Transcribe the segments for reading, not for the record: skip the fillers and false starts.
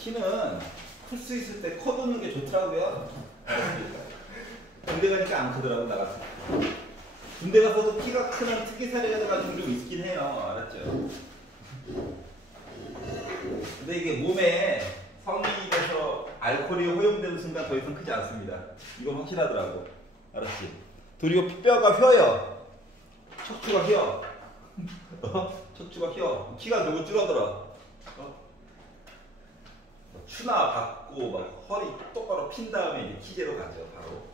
키는 클 수 있을 때 커두는 게 좋더라고요. 군대 가니까 안 크더라고, 나 같은. 군대 가서도 키가 크는 특기 사례가 종종 있긴 해요. 알았죠? 근데 이게 몸에 성인이 돼서 알코올이 허용되는 순간 더 이상 크지 않습니다. 이건 확실하더라고. 알았지? 그리고 뼈가 휘어요. 척추가 휘어. 척추가 휘어. 키가 너무 줄어들어. 추나 받고 막 허리 똑바로 핀 다음에 이제 키제로 가죠. 바로.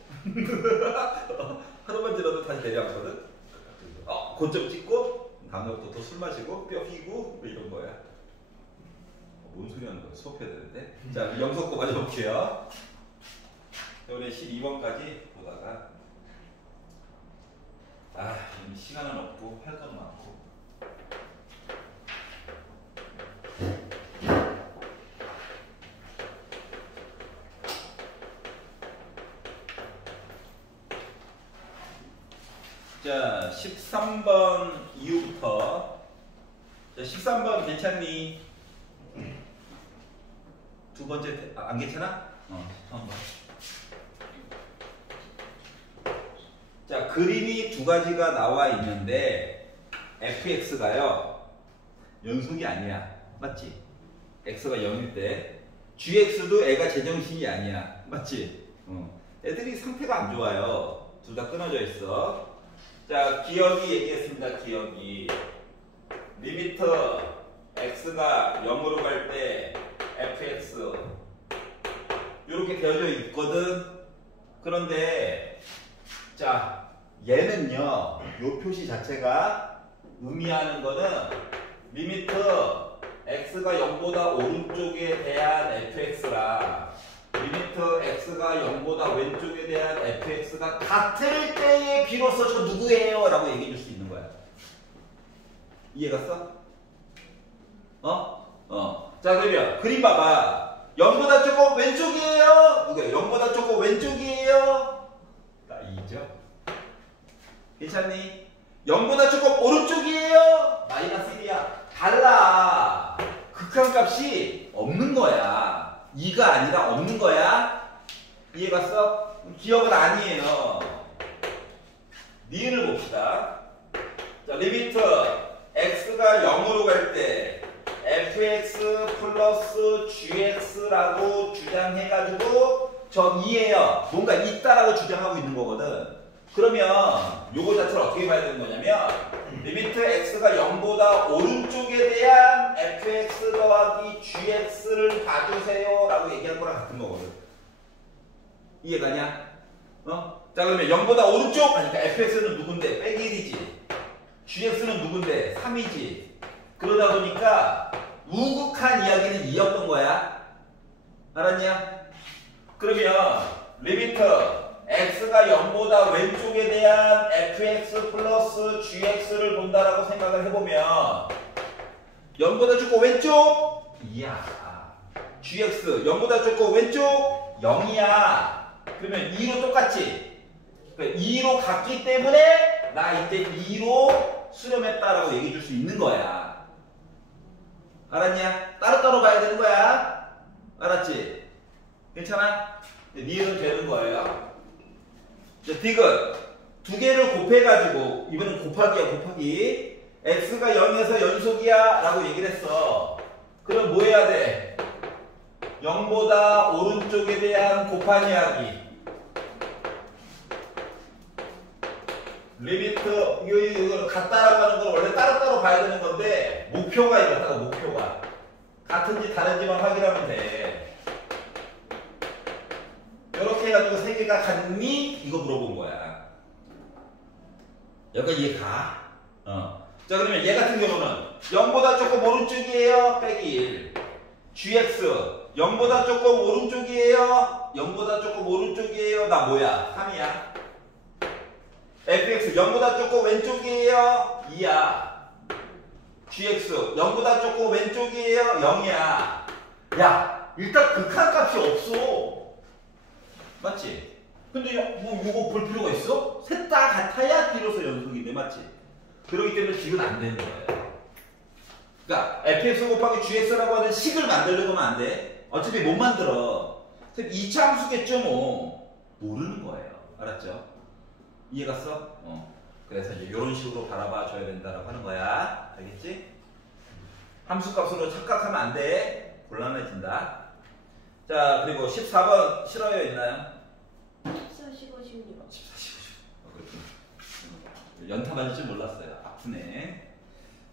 하루만 지나도 다시 내려앉거든. 고점 찍고 다음날부터 또 술 마시고 뼈 휘고 뭐 이런 거야. 뭔 소리 하는 거야? 수업해야 되는데. 자, 영석 거 맞아볼게요. 이번에 12번까지 보다가 이미 시간은 없고 할 건 많고. 자, 13번 이후부터. 자, 13번 괜찮니? 두 번째 안 괜찮아? 처음 봐. 자, 그림이 두 가지가 나와 있는데 fx가요 연속이 아니야. 맞지? x가 0일 때 gx도 애가 제정신이 아니야. 맞지? 애들이 상태가 안 좋아요. 둘 다 끊어져 있어. 자, 기억이 얘기했습니다. 기억이 리미트 x가 0으로 갈 때 fx 이렇게 되어져 있거든. 그런데 자, 얘는요, 요 표시 자체가 의미하는 거는 리미트 x가 0보다 오른쪽에 대한 fx라 리미트 x가 0보다 왼쪽에 대한 fx가 같을 때에 비로소 저 누구예요? 라고 얘기해 줄 수 있는 거야. 이해갔어? 자, 그러면 그림 봐봐. 0보다 조금 왼쪽이에요? 누구야? 0보다 조금 왼쪽이에요? 나 2죠? 괜찮니? 0보다 조금 오른쪽이에요? 마이너스 1이야. 달라. 극한값이 없는 거야. 2가 아니라 없는 거야. 이해갔어? 기억은 아니에요. 니은을 봅시다. 자, 리미트 x가 0으로 갈 때 fx 플러스 gx라고 주장해가지고 저 2예요. 뭔가 있다라고 주장하고 있는 거거든. 그러면 요거 자체를 어떻게 봐야 되는 거냐면 리미트 x가 0보다 오른쪽에 대한 fx 더하기 gx를 봐주세요 라고 얘기한 거랑 같은 거거든. 이해가냐? 자, 그러면 0보다 오른쪽 하니까 fx는 누군데? 빼기 1이지. gx는 누군데? 3이지. 그러다 보니까 우극한 이야기는 2였던 거야. 알았냐? 그러면 리미트 x가 0보다 왼쪽에 대한 fx 플러스 gx를 본다라고 생각을 해보면 0보다 조금 왼쪽 2야. gx 0보다 조금 왼쪽 0이야. 그러면 2로 똑같지? 2로 같기 때문에 나 이때 2로 수렴했다라고 얘기해 줄 수 있는 거야. 알았냐? 따로따로 봐야 되는 거야. 알았지? 괜찮아? 니은은 되는 거예요. 디귿 두 개를 곱해가지고 이번엔 곱하기야. 곱하기 x가 0에서 연속이야 라고 얘기를 했어. 그럼 뭐 해야 돼? 0보다 오른쪽에 대한 곱한 이야기. 리미트 이거 같다라고 하는 건 원래 따로따로 봐야 되는 건데 목표가 이렇다고. 목표가 같은지 다른지만 확인하면 돼. 이렇게 해가지고 세 개가 같니? 이거 물어본 거야. 여기까지 이해가? 자, 그러면 얘 같은 경우는 0보다 조금 오른쪽이에요. 빼기 1. gx 0보다 조금 오른쪽이에요. 0보다 조금 오른쪽이에요. 나 뭐야? 3이야. fx 0보다 조금 왼쪽이에요. 2야. gx 0보다 조금 왼쪽이에요. 0이야. 야, 일단 극한값이 없어. 맞지? 근데 뭐 이거 볼 필요가 있어? 셋 다 같아야 비로소 연속인데. 맞지? 그렇기 때문에 식은 안 되는 거예요. 그러니까 fx 곱하기 gx라고 하는 식을 만들려고 하면 안 돼. 어차피 못 만들어. 그럼 2차 함수겠죠 뭐. 모르는 거예요. 알았죠? 이해 갔어? 그래서 이제 이런 식으로 바라봐 줘야 된다라고 하는 거야. 알겠지? 함수 값으로 착각하면 안 돼. 곤란해진다. 자, 그리고 14번 싫어요 있나요? 14, 15, 16. 14, 15. 연타 맞을 줄 몰랐어요. 아프네.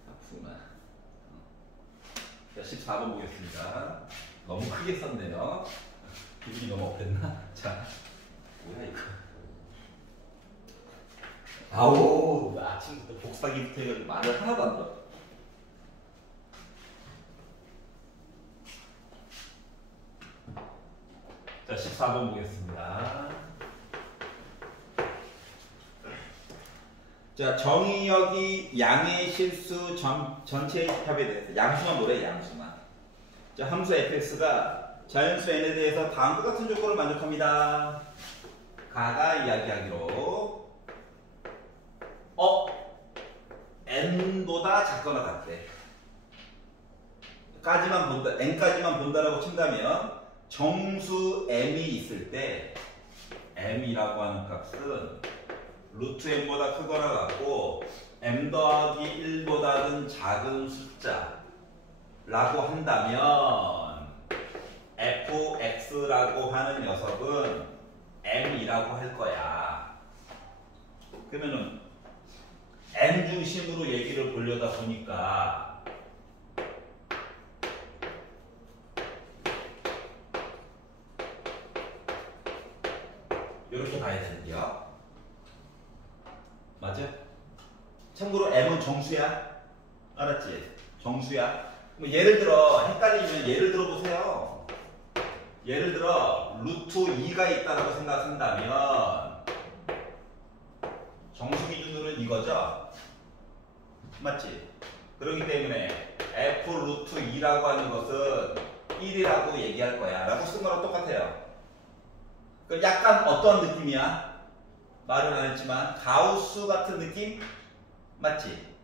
아프구나. 자, 14번 보겠습니다. 너무 크게 썼네요. 기분이 너무 업됐나? 자, 뭐야 이거. 아우, 아침부터 복사기부터 해가지고 말을 하나도 안 들어. 자, 14번 보겠습니다. 자, 정의역이 양의 실수 전체의 합에 대해서 양수만 보래, 양수만. 자, 함수 fx가 자연수 n에 대해서 다음과 같은 조건을 만족합니다. 가가 이야기하기로 n보다 작거나 같대. 까지만 본다, n까지만 본다라고 친다면 정수 m이 있을 때 m이라고 하는 값은 루트 m보다 크거나 같고 m 더하기 1보다는 작은 숫자라고 한다면 fx라고 하는 녀석은 m이라고 할 거야. 그러면은 n 중심으로 얘기를 보려다 보니까 이렇게 봐야 되는데요. 맞아? 참고로 m은 정수야. 알았지? 정수야. 뭐 예를 들어 헷갈리면 예를 들어 보세요. 예를 들어 루트 2가 있다라고 생각한다면 정수 기준으로는 이거죠? 맞지? 그렇기 때문에 f 루트 2라고 하는 것은 1이라고 얘기할 거야 라고 쓴 거랑 똑같아요. 약간 어떤 느낌이야? 말은 안 했지만 가우스 같은 느낌? 맞지?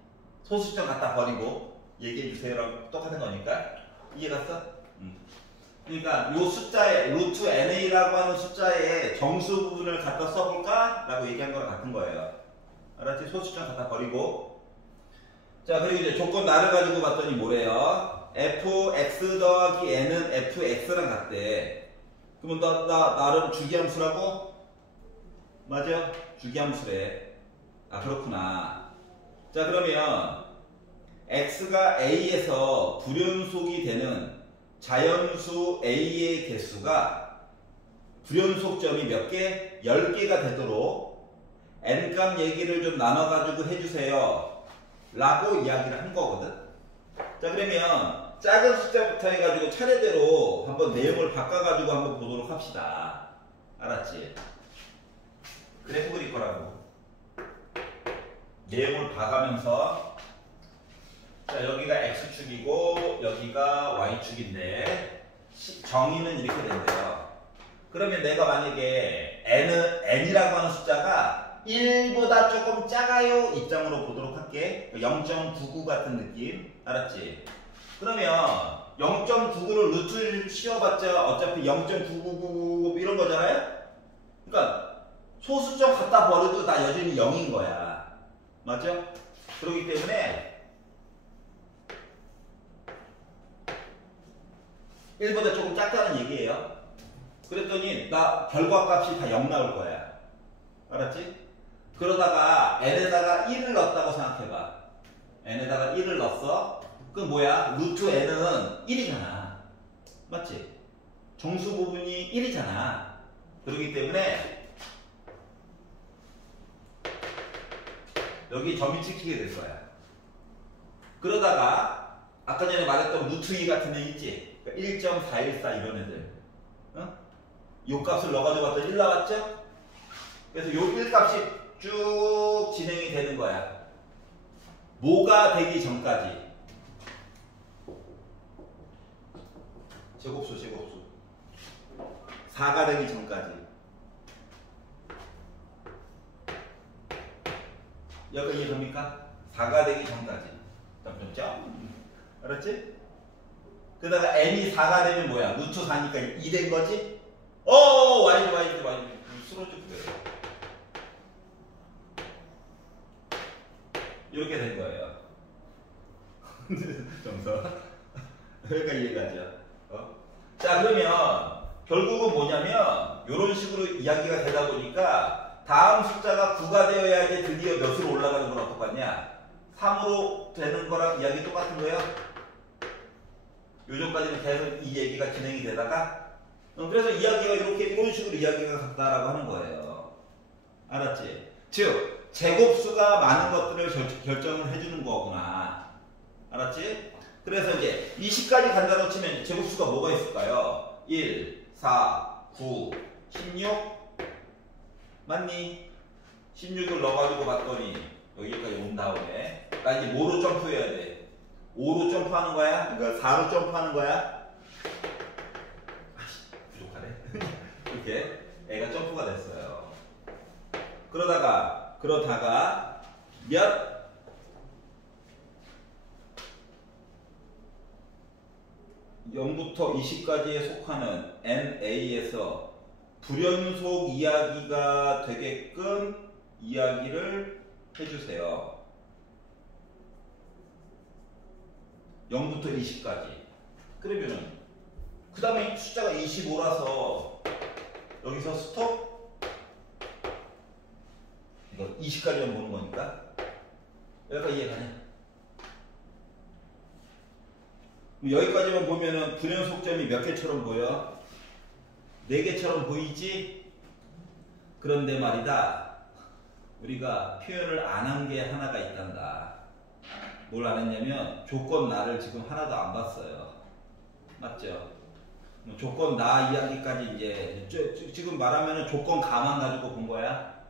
소수점 갖다 버리고 얘기해 주세요랑 똑같은 거니까. 이해 갔어? 그러니까 요 숫자에 루트 na라고 하는 숫자에 정수 부분을 갖다 써볼까? 라고 얘기한 거랑 같은 거예요. 알았지? 소수점 갖다 버리고. 자, 그리고 이제 조건 나를 가지고 봤더니 뭐래요? fx 더하기 n은 fx랑 같대. 그러면 나를 주기함수라고? 맞아? 주기함수래. 아, 그렇구나. 자, 그러면 x가 a에서 불연속이 되는 자연수 a의 개수가 불연속점이 몇 개? 10개가 되도록 n값 얘기를 좀 나눠가지고 해주세요 라고 이야기를 한 거거든. 자, 그러면 작은 숫자부터 해가지고 차례대로 한번 내용을 바꿔가지고 한번 보도록 합시다. 알았지? 그래프 그릴 거라고. 내용을 봐가면서 자, 여기가 x축이고 여기가 y축인데 정의는 이렇게 된대요. 그러면 내가 만약에 n이라고 하는 숫자가 1보다 조금 작아요 입장으로 보도록 할게. 0.99 같은 느낌. 알았지? 그러면 0.99를 루트를 씌워봤자 어차피 0.999 이런 거잖아요? 그러니까 소수점 갖다 버려도 다 여전히 0인 거야. 맞죠? 그렇기 때문에 1보다 조금 작다는 얘기예요. 그랬더니 나 결과값이 다 0 나올 거야. 알았지? 그러다가 n에다가 1을 넣었다고 생각해봐. n에다가 1을 넣었어. 그럼 뭐야? 루트 n은 1이잖아. 맞지? 정수 부분이 1이잖아. 그렇기 때문에 여기 점이 찍히게 될 거야. 그러다가 아까 전에 말했던 루트 2 같은 애 있지? 1.414 이런 애들. 요 값을 넣어가지고 봤더니 1 나왔죠? 그래서 요 1 값이 쭉 진행이 되는 거야. 뭐가 되기 전까지. 제곱수 4가 되기 전까지. 여기가 이해됩니까? 4가 되기 전까지. 점점점. 알았지? 그러다가 n이 4가 되면 뭐야? 루트 4니까 2 된 거지? y 쓰러져 그래요. 이렇게 된 거예요. 정서. 여기까지 이해가죠? 자, 그러면 결국은 뭐냐면 이런 식으로 이야기가 되다 보니까 다음 숫자가 9가 되어야지 드디어 몇으로 올라가는 건 어떡하냐? 3으로 되는 거랑 이야기 똑같은 거예요? 요즘까지는 계속 이 얘기가 진행이 되다가 그래서 이야기가 이런 식으로 이야기가 갔다라고 하는 거예요. 알았지? 즉 제곱수가 많은 것들을 결정을 해주는 거구나. 알았지? 그래서 이제 20까지 간다고 치면 제곱수가 뭐가 있을까요? 1, 4, 9, 16 맞니? 16을 넣어가지고 봤더니 여기까지 온 다음에 나 이제 뭐로 점프해야 돼? 5로 점프하는 거야? 그러니까 4로 점프하는 거야? 부족하네. 이렇게 애가 점프가 됐어요. 그러다가 몇? 0부터 20까지에 속하는 NA에서 불연속 이야기가 되게끔 이야기를 해주세요. 0부터 20까지. 그러면은 그 다음에 숫자가 25라서 여기서 스톱? 이거 20까지만 보는 거니까 여기까지 이해가냐? 여기까지만 보면은 불연속점이 몇 개처럼 보여? 4개처럼 보이지? 그런데 말이다. 우리가 표현을 안 한 게 하나가 있단다. 뭘 안 했냐면 조건 나를 지금 하나도 안 봤어요. 맞죠? 조건 나 이야기까지 이제 지금 말하면은 조건 가만 가지고 본 거야.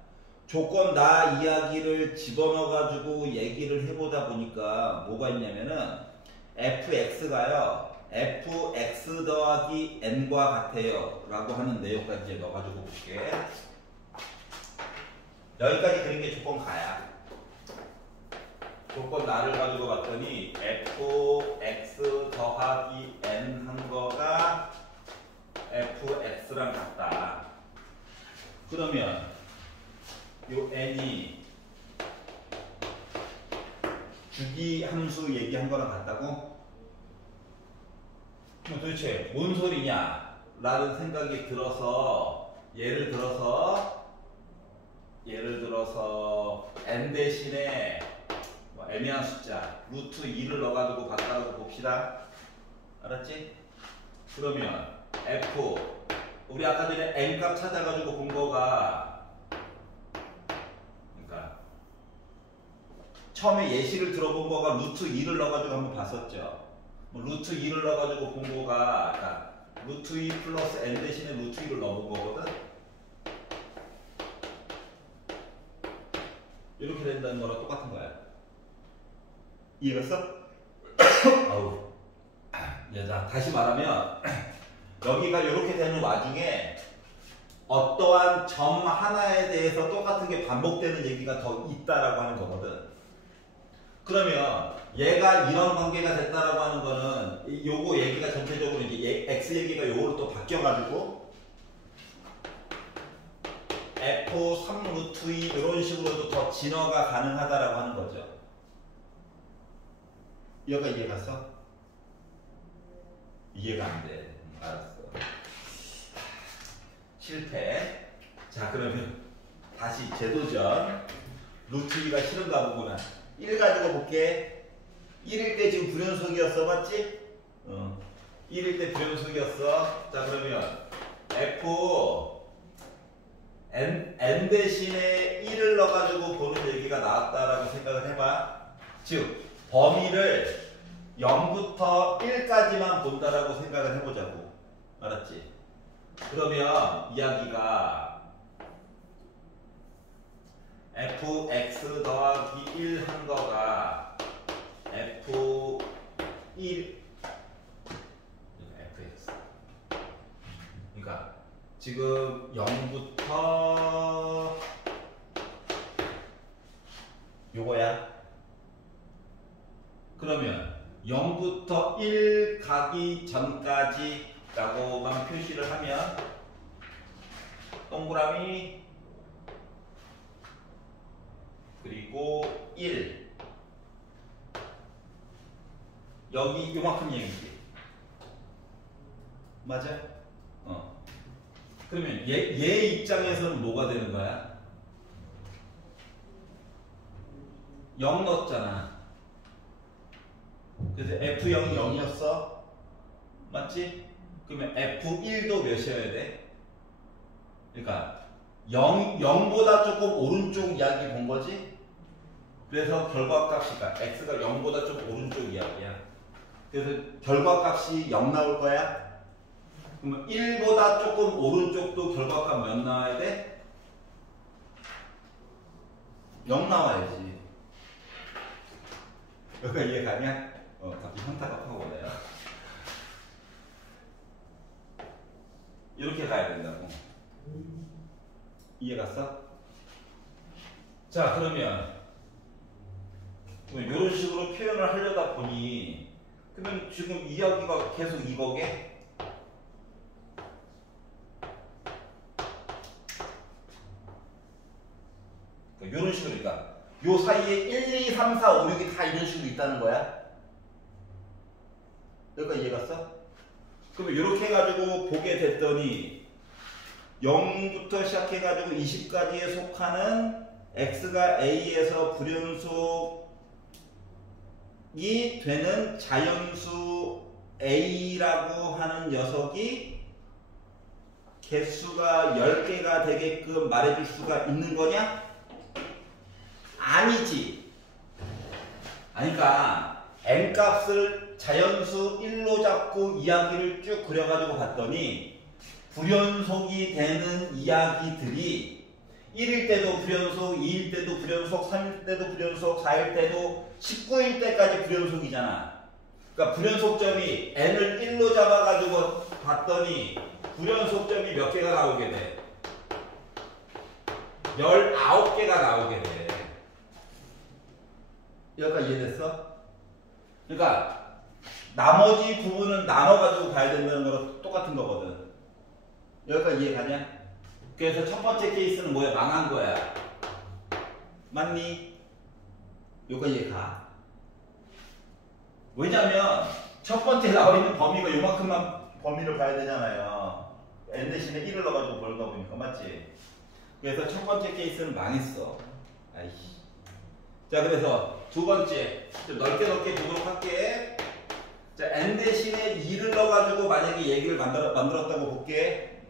조건 나 이야기를 집어넣어 가지고 얘기를 해보다 보니까 뭐가 있냐면은 fx가요 fx 더하기 n과 같아요 라고 하는 내용까지 이제 넣어가지고 볼게. 여기까지 그린 게 조건 가야. 조건 나를 가지고 봤더니 fx 더하기 n 한 거가 fx랑 같다. 그러면 요 n이 주기 함수 얘기한 거랑 같다고? 도대체 뭔 소리냐? 라는 생각이 들어서 예를 들어서 n 대신에 뭐 애매한 숫자 루트 2를 넣어가지고 바꿔서 봅시다. 알았지? 그러면 f 우리 아까 전에 n 값 찾아가지고 본 거가 그러니까 처음에 예시를 들어본 거가 루트 2를 넣어가지고 한번 봤었죠. 루트 2를 넣어가지고 본 거가 그러니까 루트 2 플러스 n 대신에 루트 2를 넣어본 거거든. 이렇게 된다는 거랑 똑같은 거야. 이해갔어? 아우. 자, 다시 말하면 여기가 이렇게 되는 와중에 어떠한 점 하나에 대해서 똑같은 게 반복되는 얘기가 더 있다라고 하는 거거든. 그러면 얘가 이런 관계가 됐다라고 하는 거는 요거 얘기가 전체적으로 이제 x 얘기가 요거로 또 바뀌어가지고 f3 루트 2 이런 식으로도 더 진화가 가능하다라고 하는 거죠. 여기가 이해갔어? 이해가 안 돼. 알았어. 실패. 자, 그러면 다시 재도전. 루트 2가 싫은가 보구나. 1 가지고 볼게. 1일 때 지금 불연속이었어. 맞지? 1일 때 불연속이었어. 자, 그러면 f n 대신에 1을 넣어가지고 보는 얘기가 나왔다라고 생각을 해봐. 즉 범위를 0부터 1까지만 본다라고 생각을 해보자고. 알았지? 그러면 이야기가 fx 더하기 1 한 거가 f1 fx 그러니까 지금 0부터 요거야. 그러면 0부터 1 가기 전까지 라고만 표시를 하면 동그라미 그리고 1 여기 요만큼 얘기지. 맞아? 그러면 얘 입장에서는 뭐가 되는 거야? 0 넣었잖아. 그래서 F0이 0이었어. 맞지? 그러면 F1도 몇이어야 돼? 그러니까 0보다 조금 오른쪽 이야기 본 거지? 그래서 결과값이가 X가 0보다 좀 오른쪽 이야기야. 그래서 결과값이 0 나올 거야? 그러면 1보다 조금 오른쪽도 결과값 몇 나와야 돼? 0 나와야지. 여기가 이해가냐? 갑자기 현타가 확 오네요. 이렇게 가야 된다고. 이해 갔어? 자, 그러면 이런 식으로 표현을 하려다 보니 그러면 지금 이야기가 계속 이거게? 이런 식으로, 그러니까 요 사이에 1, 2, 3, 4, 5, 6이 다 이런 식으로 있다는 거야? 여기까지 이해 갔어? 그러면 이렇게 해가지고 보게 됐더니 0부터 시작해가지고 20까지에 속하는 X가 A에서 불연속이 되는 자연수 A라고 하는 녀석이 개수가 10개가 되게끔 말해줄 수가 있는 거냐? 아니지. 그러니까 N값을 자연수 1로 잡고 이야기를 쭉 그려가지고 봤더니 불연속이 되는 이야기들이 1일 때도 불연속, 2일 때도 불연속, 3일 때도 불연속, 4일 때도 19일 때까지 불연속이잖아. 그러니까 불연속점이 N을 1로 잡아가지고 봤더니 불연속점이 몇 개가 나오게 돼? 19개가 나오게 돼. 여기까지 이해됐어? 그러니까 나머지 부분은 나눠가지고 봐야 된다는 거랑 똑같은 거거든. 여기까지 이해가냐? 그래서 첫 번째 케이스는 뭐야? 망한 거야. 맞니? 여기까지 이해가. 왜냐면 첫 번째 나와 있는 범위가 요만큼만 범위를 봐야 되잖아요. N 대신에 1을 넣어가지고 벌다 보니까. 맞지? 그래서 첫 번째 케이스는 망했어. 아이씨. 자, 그래서 두 번째 좀 넓게 보도록 할게. 자, N 대신에 2를 넣어가지고 만약에 얘기를 만들었다고 볼게.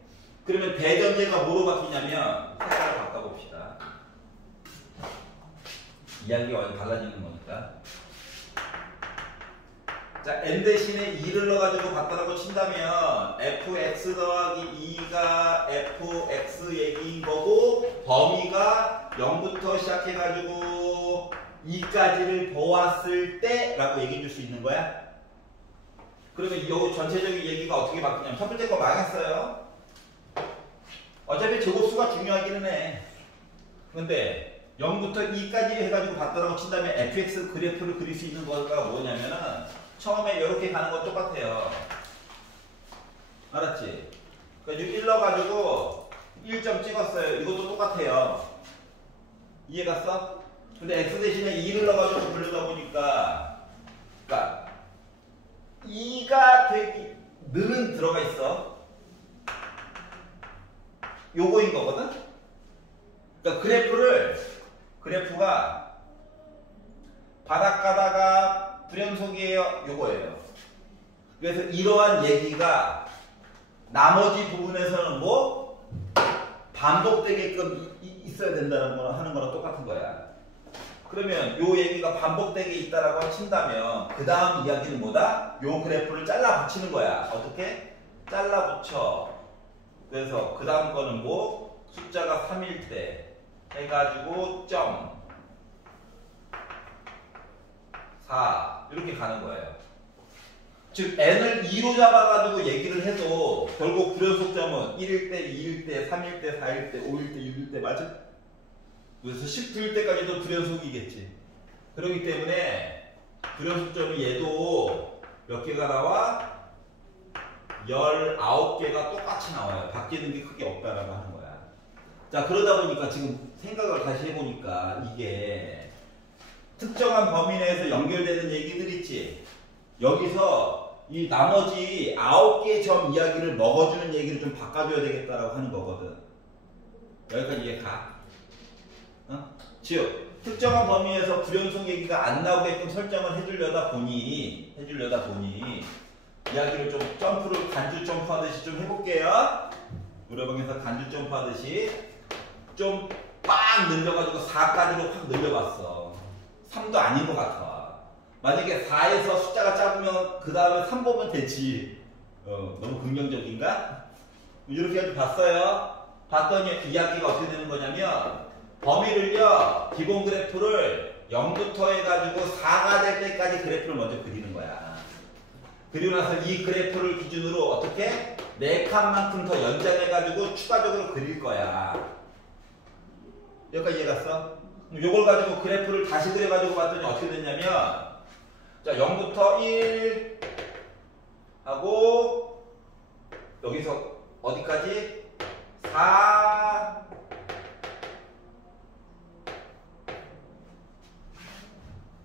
그러면 대전제가 뭐로 바뀌냐면 색깔을 바꿔봅시다. 이야기가 완전 달라지는 거니까. 자, N 대신에 2를 넣어가지고 바꿔라고 친다면 fx 더하기 2가 fx 얘기인 거고 범위가 0부터 시작해가지고 2까지를 보았을 때 라고 얘기해 줄 수 있는 거야. 그러면 이 전체적인 얘기가 어떻게 바뀌냐면 첫 번째 거 망했어요. 어차피 제곱수가 중요하기는 해. 근데 0부터 2까지 해가지고 봤다라고 친다면 fx 그래프를 그릴 수 있는 거가 뭐냐면은 처음에 이렇게 가는 건 똑같아요. 알았지? 그러니까 1 넣어가지고 1점 찍었어요. 이것도 똑같아요. 이해 갔어? 근데 x 대신에 2를 넣어가지고 돌려다 보니까 그러니까 2가 되기 는 들어가 있어. 요거인 거거든? 그러니까 그래프가 바닷가다가 불연속이에요. 요거예요. 그래서 이러한 얘기가 나머지 부분에서는 뭐 반복되게끔 있어야 된다는 거랑 하는 거랑 똑같은 거야. 그러면 요 얘기가 반복되게 있다라고 친다면 그 다음 이야기는 뭐다? 요 그래프를 잘라 붙이는 거야. 어떻게? 잘라 붙여. 그래서 그 다음 거는 뭐? 숫자가 3일 때 해가지고 점 4 이렇게 가는 거예요. 즉 n을 2로 잡아가지고 얘기를 해도 결국 불연속점은 1일 때, 2일 때, 3일 때, 4일 때, 5일 때, 6일 때 맞아? 그래서 19일 때까지도 불연속이겠지. 그렇기 때문에 불연속점이 얘도 몇 개가 나와? 19개가 똑같이 나와요. 바뀌는 게 크게 없다라고 하는 거야. 자, 그러다 보니까 지금 생각을 다시 해보니까 이게 특정한 범위 내에서 연결되는 얘기들 있지. 여기서 이 나머지 9개 점 이야기를 먹어주는 얘기를 좀 바꿔줘야 되겠다라고 하는 거거든. 여기까지 이해 가? 즉 특정한 범위에서 불연속 얘기가 안 나오게끔 설정을 해주려다 보니 이야기를 좀 점프를 간주 점프하듯이 좀 해볼게요. 우려방에서 간주 점프하듯이 좀 빵 늘려가지고 4까지로 확 늘려봤어. 3도 아닌 것 같아. 만약에 4에서 숫자가 작으면 그 다음에 3 보면 되지. 너무 긍정적인가? 이렇게 해서 봤어요. 봤더니 이야기가 어떻게 되는 거냐면 범위를요, 기본 그래프를 0부터 해가지고 4가 될 때까지 그래프를 먼저 그리는 거야. 그리고 나서 이 그래프를 기준으로 어떻게? 4칸만큼 더 연장해가지고 추가적으로 그릴 거야. 여기까지 이해 갔어? 요걸 가지고 그래프를 다시 그려가지고 봤더니 어떻게 됐냐면, 자, 0부터 1 하고, 여기서 어디까지? 4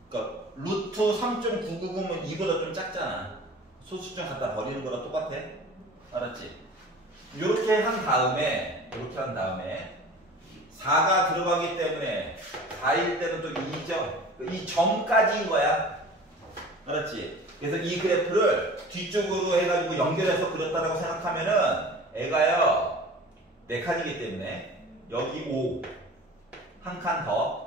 그러니까 루트 3.999면 2보다 좀 작잖아. 소수점 갖다 버리는 거랑 똑같아. 알았지? 이렇게 한 다음에 4가 들어가기 때문에 4일 때는 또 2점, 이 점까지인 거야. 알았지? 그래서 이 그래프를 뒤쪽으로 해가지고 연결해서 그렸다라고 생각하면은 애가요 4칸이기 때문에 여기 5, 한 칸 더,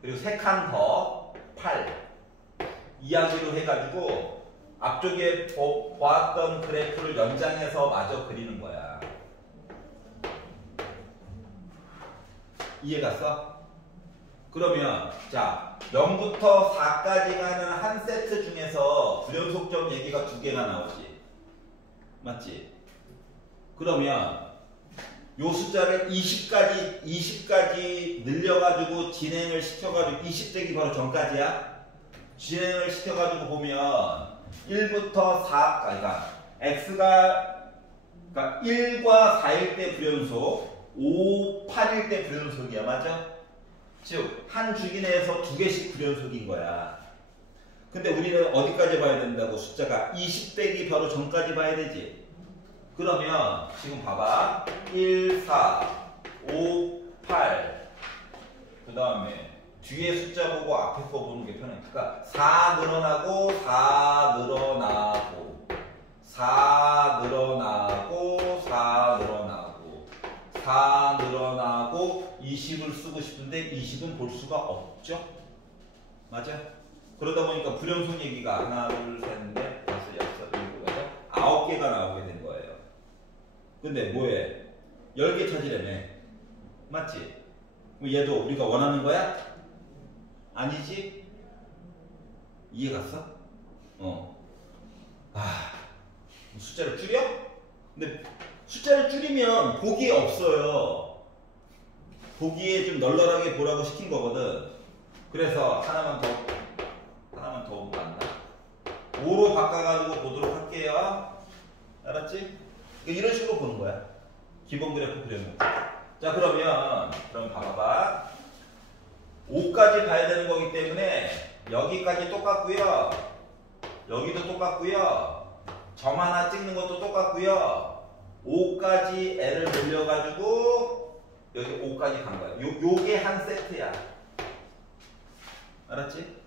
그리고 3칸 더, 8 이야기로 해가지고 앞쪽에 보았던 그래프를 연장해서 마저 그리는 거야. 이해 갔어? 그러면 자 0부터 4까지 가는 한 세트 중에서 불연속점 얘기가 2개가 나오지. 맞지? 그러면 요 숫자를 20까지 늘려가지고 진행을 시켜가지고 20되기 바로 전까지야. 진행을 시켜가지고 보면 1부터 4, 그러니까 x가 그러니까 1과 4일 때 불연속, 5, 8일 때 불연속이야. 맞아? 즉 한 주기 내에서 2개씩 불연속인 거야. 근데 우리는 어디까지 봐야 된다고? 숫자가 20되기 바로 전까지 봐야 되지. 그러면 지금 봐봐. 1, 4, 5, 8 그 다음에 뒤에 숫자 보고 앞에 거 보는 게 편해. 그러니까 4 늘어나고 4 늘어나고 4 늘어나고 4 늘어나고 4 늘어나고 20을 쓰고 싶은데 20은 볼 수가 없죠. 맞아? 그러다 보니까 불연속 얘기가 하나, 둘, 셋, 넷, 다섯, 여섯, 일곱, 여덟, 9개가 나오게 된 거예요. 근데 뭐해? 10개 찾으려며. 맞지? 그럼 얘도 우리가 원하는 거야? 아니지? 이해 갔어? 숫자를 줄여? 근데 숫자를 줄이면 보기에 없어요. 보기에 좀 널널하게 보라고 시킨 거거든. 그래서 하나만 더 맞나? 5로 바꿔가지고 보도록 할게요. 알았지? 이런 식으로 보는 거야. 기본 그래프 그려놓고. 자, 그럼 봐봐. 5까지 가야 되는 거기 때문에 여기까지 똑같고요. 여기도 똑같고요. 점 하나 찍는 것도 똑같고요. 5까지 L을 늘려가지고 여기 5까지 간 거야. 요게 한 세트야. 알았지?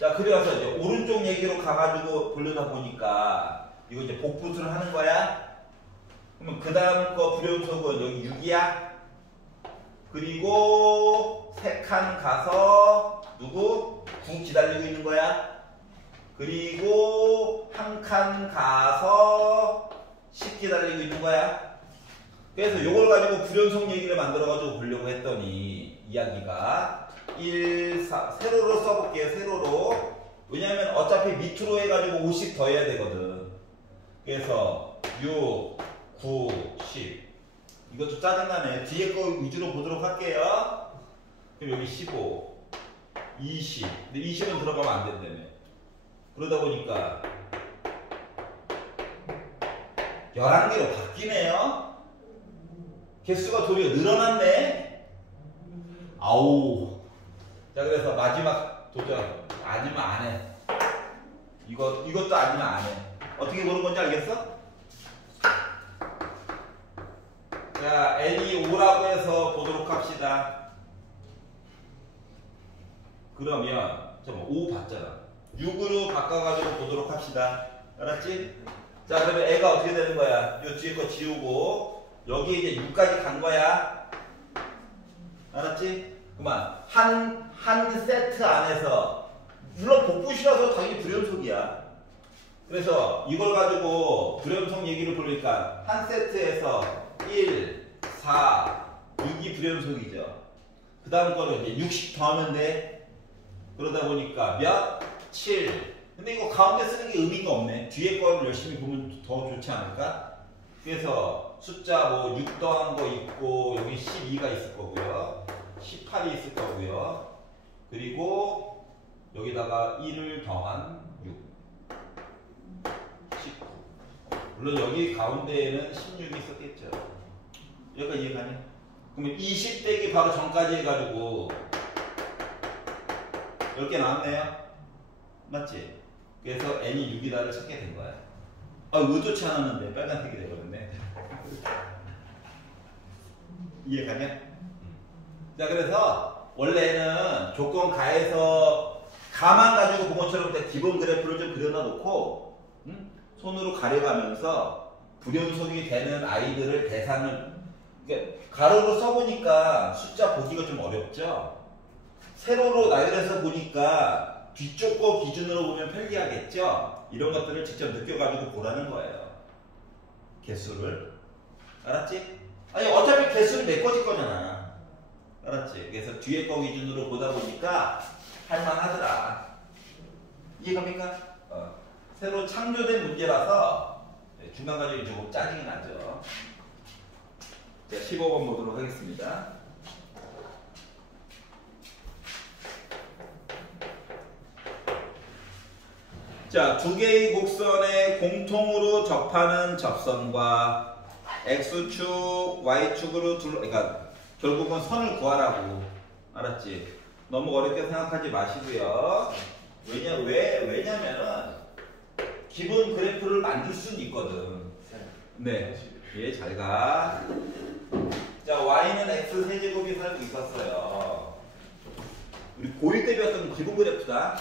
자, 그래서 이제 오른쪽 얘기로 가가지고 돌려다 보니까 이거 이제 복붙을 하는 거야. 그러면 그 다음 거 불연속은 여기 6이야. 그리고 3칸 가서 누구? 9 기다리고 있는 거야. 그리고 한 칸 가서 10 기다리고 있는 거야. 그래서 요걸 가지고 불연속 얘기를 만들어가지고 보려고 했더니 이야기가 1, 4 세로로 써볼게요. 세로로. 왜냐면 어차피 밑으로 해가지고 50 더 해야 되거든. 그래서 6, 9, 10 이것도 짜증나네. 뒤에 거 위주로 보도록 할게요. 그럼 여기 15 20. 근데 20은 들어가면 안 된다며. 그러다 보니까 11개로 바뀌네요. 개수가 도리어 늘어났네. 아우. 자, 그래서 마지막 도전. 아니면 안 해. 이것도 아니면 안 해. 어떻게 보는 건지 알겠어? 자, n이 5라고 해서 보도록 합시다. 그러면, 잠깐만, 5 봤잖아. 6으로 바꿔가지고 보도록 합시다. 알았지? 자, 그러면 애가 어떻게 되는 거야? 요 뒤에 거 지우고, 여기 이제 6까지 간 거야. 알았지? 그만. 한 세트 안에서, 물론 복붙이라서 당연히 불연속이야. 그래서 이걸 가지고 불연속 얘기를 보니까 한 세트에서 1, 4, 6이 불연속이죠. 그 다음 거를 이제 60 더하면 돼. 그러다 보니까 몇? 7. 근데 이거 가운데 쓰는 게 의미가 없네. 뒤에 거를 열심히 보면 더 좋지 않을까? 그래서 숫자 뭐 6 더한 거 있고 여기 12가 있을 거고요. 18이 있을 거고요. 그리고 여기다가 1을 더한 6. 19. 물론 여기 가운데에는 16이 있었겠죠. 여기까지 이해가네? 그러면 20 빼기 바로 전까지 해가지고 10개 나왔네요? 맞지? 그래서 n이 6이다를 찾게 된 거야. 아, 의도치 않았는데 빨간색이 되거든요. 이해가냐? 자, 그래서 원래는 조건 가에서 가만 가지고 본 것처럼 기본 그래프를 좀 그려놔 놓고 손으로 가려가면서 불연속이 되는 아이들을 대상을 그러니까 가로로 써보니까 숫자 보기가 좀 어렵죠. 세로로 나열해서 보니까 뒤쪽 거 기준으로 보면 편리하겠죠. 이런 것들을 직접 느껴가지고 보라는 거예요. 개수를. 알았지? 아니 어차피 개수는 메꿔질 거잖아. 알았지? 그래서 뒤에 거 기준으로 보다 보니까 할만하더라. 이해갑니까? 새로 창조된 문제라서 중간 과정이 조금 짜증이 나죠. 자, 15번 보도록 하겠습니다. 자, 두 개의 곡선에 공통으로 접하는 접선과 X축, Y축으로 그러니까 결국은 선을 구하라고. 알았지? 너무 어렵게 생각하지 마시고요. 왜냐면은 기본 그래프를 만들 수는 있거든. 네. 예, 잘 가. 자, Y는 X 세제곱이 살고 있었어요. 우리 고1 때 배웠던 기본 그래프다.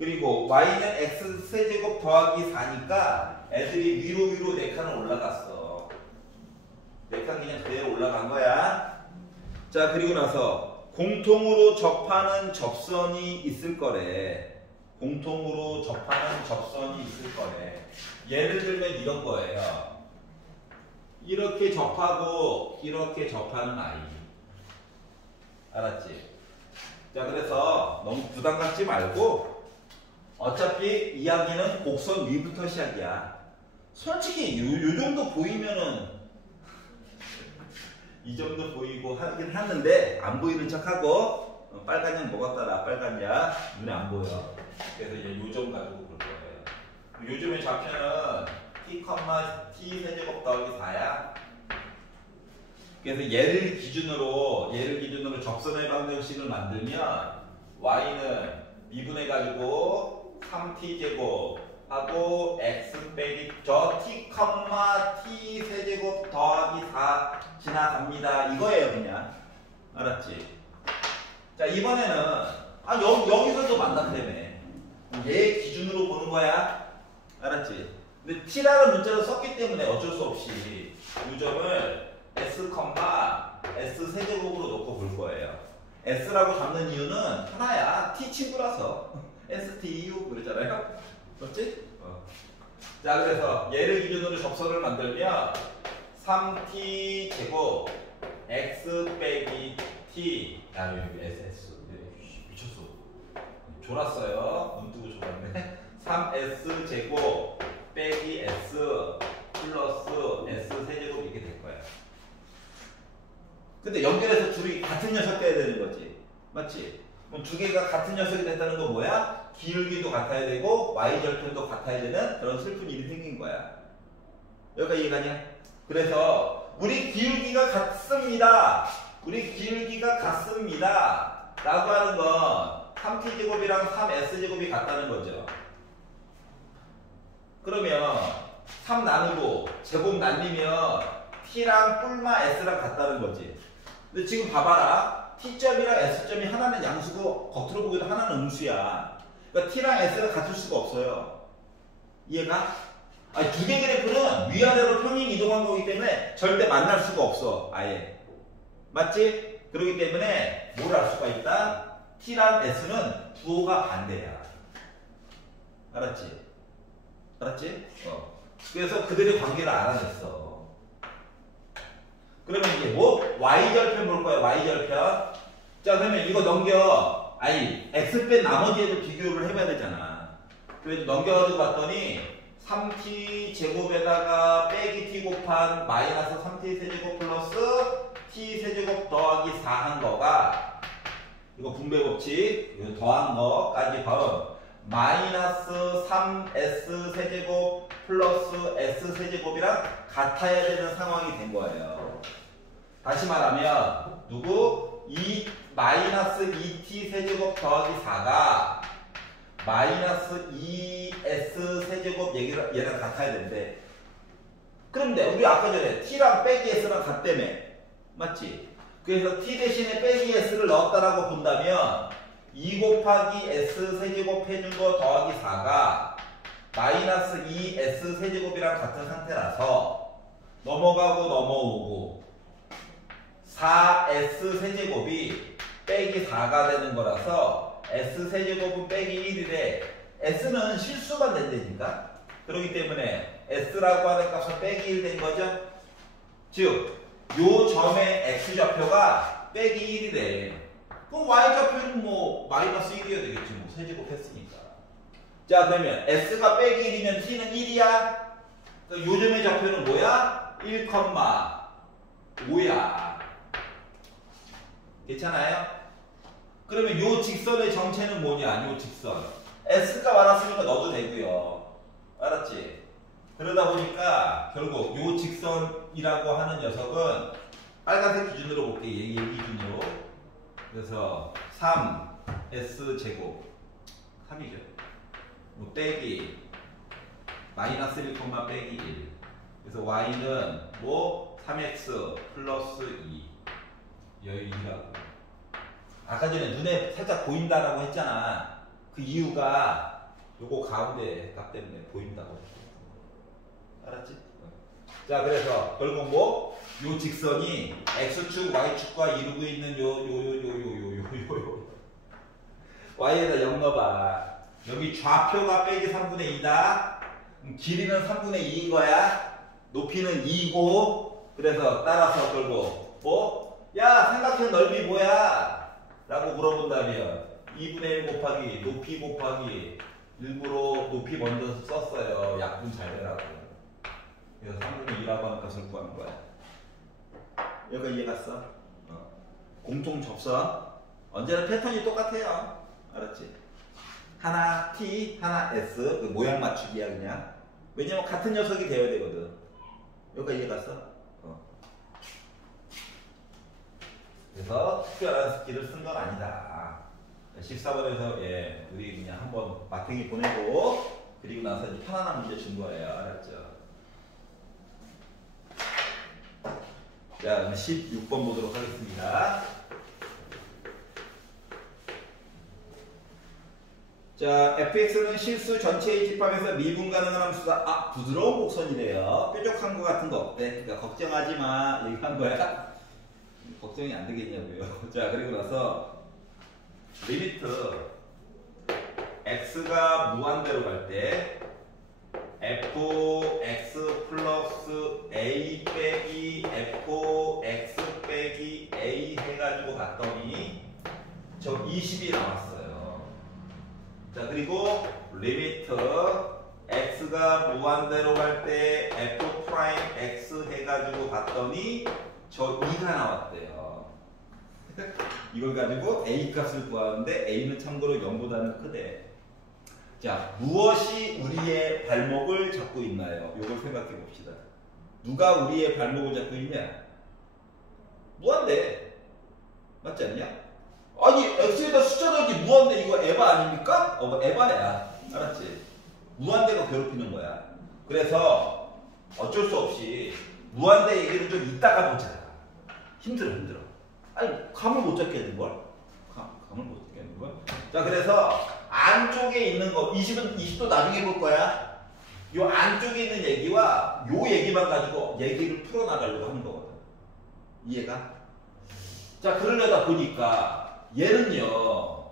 그리고 Y는 X 세제곱 더하기 4니까 애들이 위로 4칸을 올라갔어. 4칸 그냥 그대로 올라간 거야. 자, 그리고 나서 공통으로 접하는 접선이 있을 거래. 공통으로 접하는 접선이 있을 거래. 예를 들면 이런 거예요. 이렇게 접하고 이렇게 접하는 아이. 알았지? 자, 그래서 너무 부담 갖지 말고 어차피 이야기는 곡선 위부터 시작이야. 솔직히 요 정도 보이면은 이 정도 보이고 하긴 하는데 안 보이는 척하고 빨간 양 뭐가 따라 빨간 양 눈에 안 보여. 그래서 이제 요점 가지고 볼 거예요. 요즘의 좌표는 t, 세제곱 더하기 4야. 그래서 얘를 기준으로 접선의 방정식을 만들면 y는 미분해가지고 3t제곱 하고 x 빼기 저 t, 세제곱 더하기 4 지나갑니다. 이거예요 그냥. 알았지? 자, 이번에는 여기서도 만났다며. 얘 기준으로 보는 거야. 알았지? 근데 t라는 문자를 썼기 때문에 어쩔 수 없이 요점을 s, 세제곱으로 놓고 볼 거예요. s라고 잡는 이유는 하나야. t 친구라서. STU 그랬잖아요. 맞지? 자, 그래서 얘를 기준으로 접선을 만들면 3t 제곱 x 빼기 t 여기 ss 미쳤어. 졸았어요. 눈 뜨고 졸았네. 3s 제곱 빼기 s 플러스 s 세제곱 이렇게 될 거야. 근데 연결해서 둘이 같은 녀석 돼야 되는 거지. 맞지? 그럼 두 개가 같은 녀석이 됐다는 건 뭐야? 기울기도 같아야 되고 y절편도 같아야 되는 그런 슬픈 일이 생긴 거야. 여기까지 이해가냐? 그래서 우리 기울기가 같습니다. 우리 기울기가 같습니다. 라고 하는 건 3t제곱이랑 3s제곱이 같다는 거죠. 그러면 3 나누고 제곱 날리면 t랑 뿔마 s랑 같다는 거지. 근데 지금 봐봐라. t점이랑 s점이 하나는 양수고 겉으로 보기도 하나는 음수야. 그러니까 t랑 s가 같을 수가 없어요. 이해가? 아니, 두 개 그래프는 위아래로 평행 이동한 거기 때문에 절대 만날 수가 없어. 아예. 맞지? 그렇기 때문에 뭘 알 수가 있다? t랑 s는 부호가 반대야. 알았지? 알았지? 그래서 그들의 관계를 알아냈어. 그러면 이제 뭐? y절편 볼 거야, y절편. 자, 그러면 이거 넘겨. 아니, x 뺀 나머지에도 비교를 해봐야 되잖아. 그래서 넘겨가지고 봤더니 3t 제곱에다가 빼기 t 곱한 마이너스 3t 세제곱 플러스 t 세제곱 더하기 4 한 거가 이거 분배 법칙, 이거 더한 거까지 더하면 마이너스 3s 세제곱 플러스 s 세제곱이랑 같아야 되는 상황이 된 거예요. 다시 말하면 누구? 마이너스 2t 세제곱 더하기 4가 마이너스 2s 세제곱 얘랑 같아야 된대. 그런데 우리 아까 전에 t랑 빼기 s랑 같다며. 맞지? 그래서 t 대신에 빼기 s를 넣었다라고 본다면 2 곱하기 s 세제곱 해준 거 더하기 4가 마이너스 2s 세제곱이랑 같은 상태라서 넘어가고 넘어오고 4s 세제곱이 빼기 4가 되는 거라서 s 세제곱은 빼기 1이래. s는 실수만 된다니까. 그렇기 때문에 s라고 하는 값은 빼기 1 된 거죠. 즉, 요 점의 x좌표가 빼기 1이래. 그럼 y좌표는 뭐 마이너스 1이어야 되겠지. 뭐 세제곱 했으니까. 자, 그러면 s가 빼기 1이면 t는 1이야. 요점의 좌표는 뭐야? 1,5야. 괜찮아요? 그러면 요 직선의 정체는 뭐냐? 요 직선. s가 많았으니까 넣어도 되고요. 알았지? 그러다 보니까 결국 요 직선이라고 하는 녀석은 빨간색 기준으로 볼게. 얘 기준으로. 그래서 3s제곱 3이죠. 뭐 빼기 마이너스 1, 빼기 1. 그래서 y는 뭐 3x 플러스 2 여기라고. 아까 전에 눈에 살짝 보인다라고 했잖아. 그 이유가 요거 가운데 값 때문에 보인다고. 알았지? 자, 그래서 결국 뭐? 요 직선이 x축, y축과 이루고 있는 요 y에다 0 넣어봐. 여기 좌표가 빼기 3분의 2다. 길이는 3분의 2인 거야. 높이는 2고. 그래서 따라서 결국 뭐? 야, 삼각형 넓이 뭐야? 라고 물어본다면 2분의 1 곱하기 높이 곱하기 일부러 높이 먼저 썼어요. 약분 잘 되라고. 그래서 3분의 2라고 하는 값을 구하는 거야. 여기가 이해갔어? 공통 접선. 언제나 패턴이 똑같아요. 알았지? 하나 T, 하나 S. 그 모양 맞추기야 그냥. 왜냐면 같은 녀석이 되어야 되거든. 여기가 이해갔어? 그래서 특별한 스킬을 쓴 건 아니다. 14번에서 예, 우리 그냥 한번 마탱이 보내고 그리고 나서 이제 편안한 문제 준 거예요. 알았죠? 자, 그럼 16번 보도록 하겠습니다. 자, fx는 실수 전체의 집합에서 미분 가능한 함수다. 아, 부드러운 곡선이래요. 뾰족한 거 같은 거 없대. 그러니까 걱정하지 마. 얘기한 거야. 걱정이 안 되겠냐고요. 자, 그리고 나서 리미트 x가 무한대로 갈 때 fx 플러스 a 빼기 fx 빼기 a 해가지고 봤더니 저 20이 나왔어요. 자, 그리고 리미트 x가 무한대로 갈 때 f 프라임 x 해가지고 봤더니 저 2가 나왔대요. 이걸 가지고 A 값을 구하는데 A는 참고로 0보다는 크대. 자, 무엇이 우리의 발목을 잡고 있나요? 이걸 생각해 봅시다. 누가 우리의 발목을 잡고 있냐? 무한대. 맞지 않냐? 아니, X에다 숫자 넣기 무한대 이거 에바 아닙니까? 에바야. 알았지? 무한대가 괴롭히는 거야. 그래서 어쩔 수 없이 무한대 얘기를 좀 이따가 보자. 힘들어. 아니, 감을 못 잡겠는걸? 감을 못 잡겠는걸? 자, 그래서 안쪽에 있는 거 20도 나중에 볼 거야. 요 안쪽에 있는 얘기와 요 얘기만 가지고 얘기를 풀어나가려고 하는 거거든. 이해가? 자, 그러려다 보니까 얘는요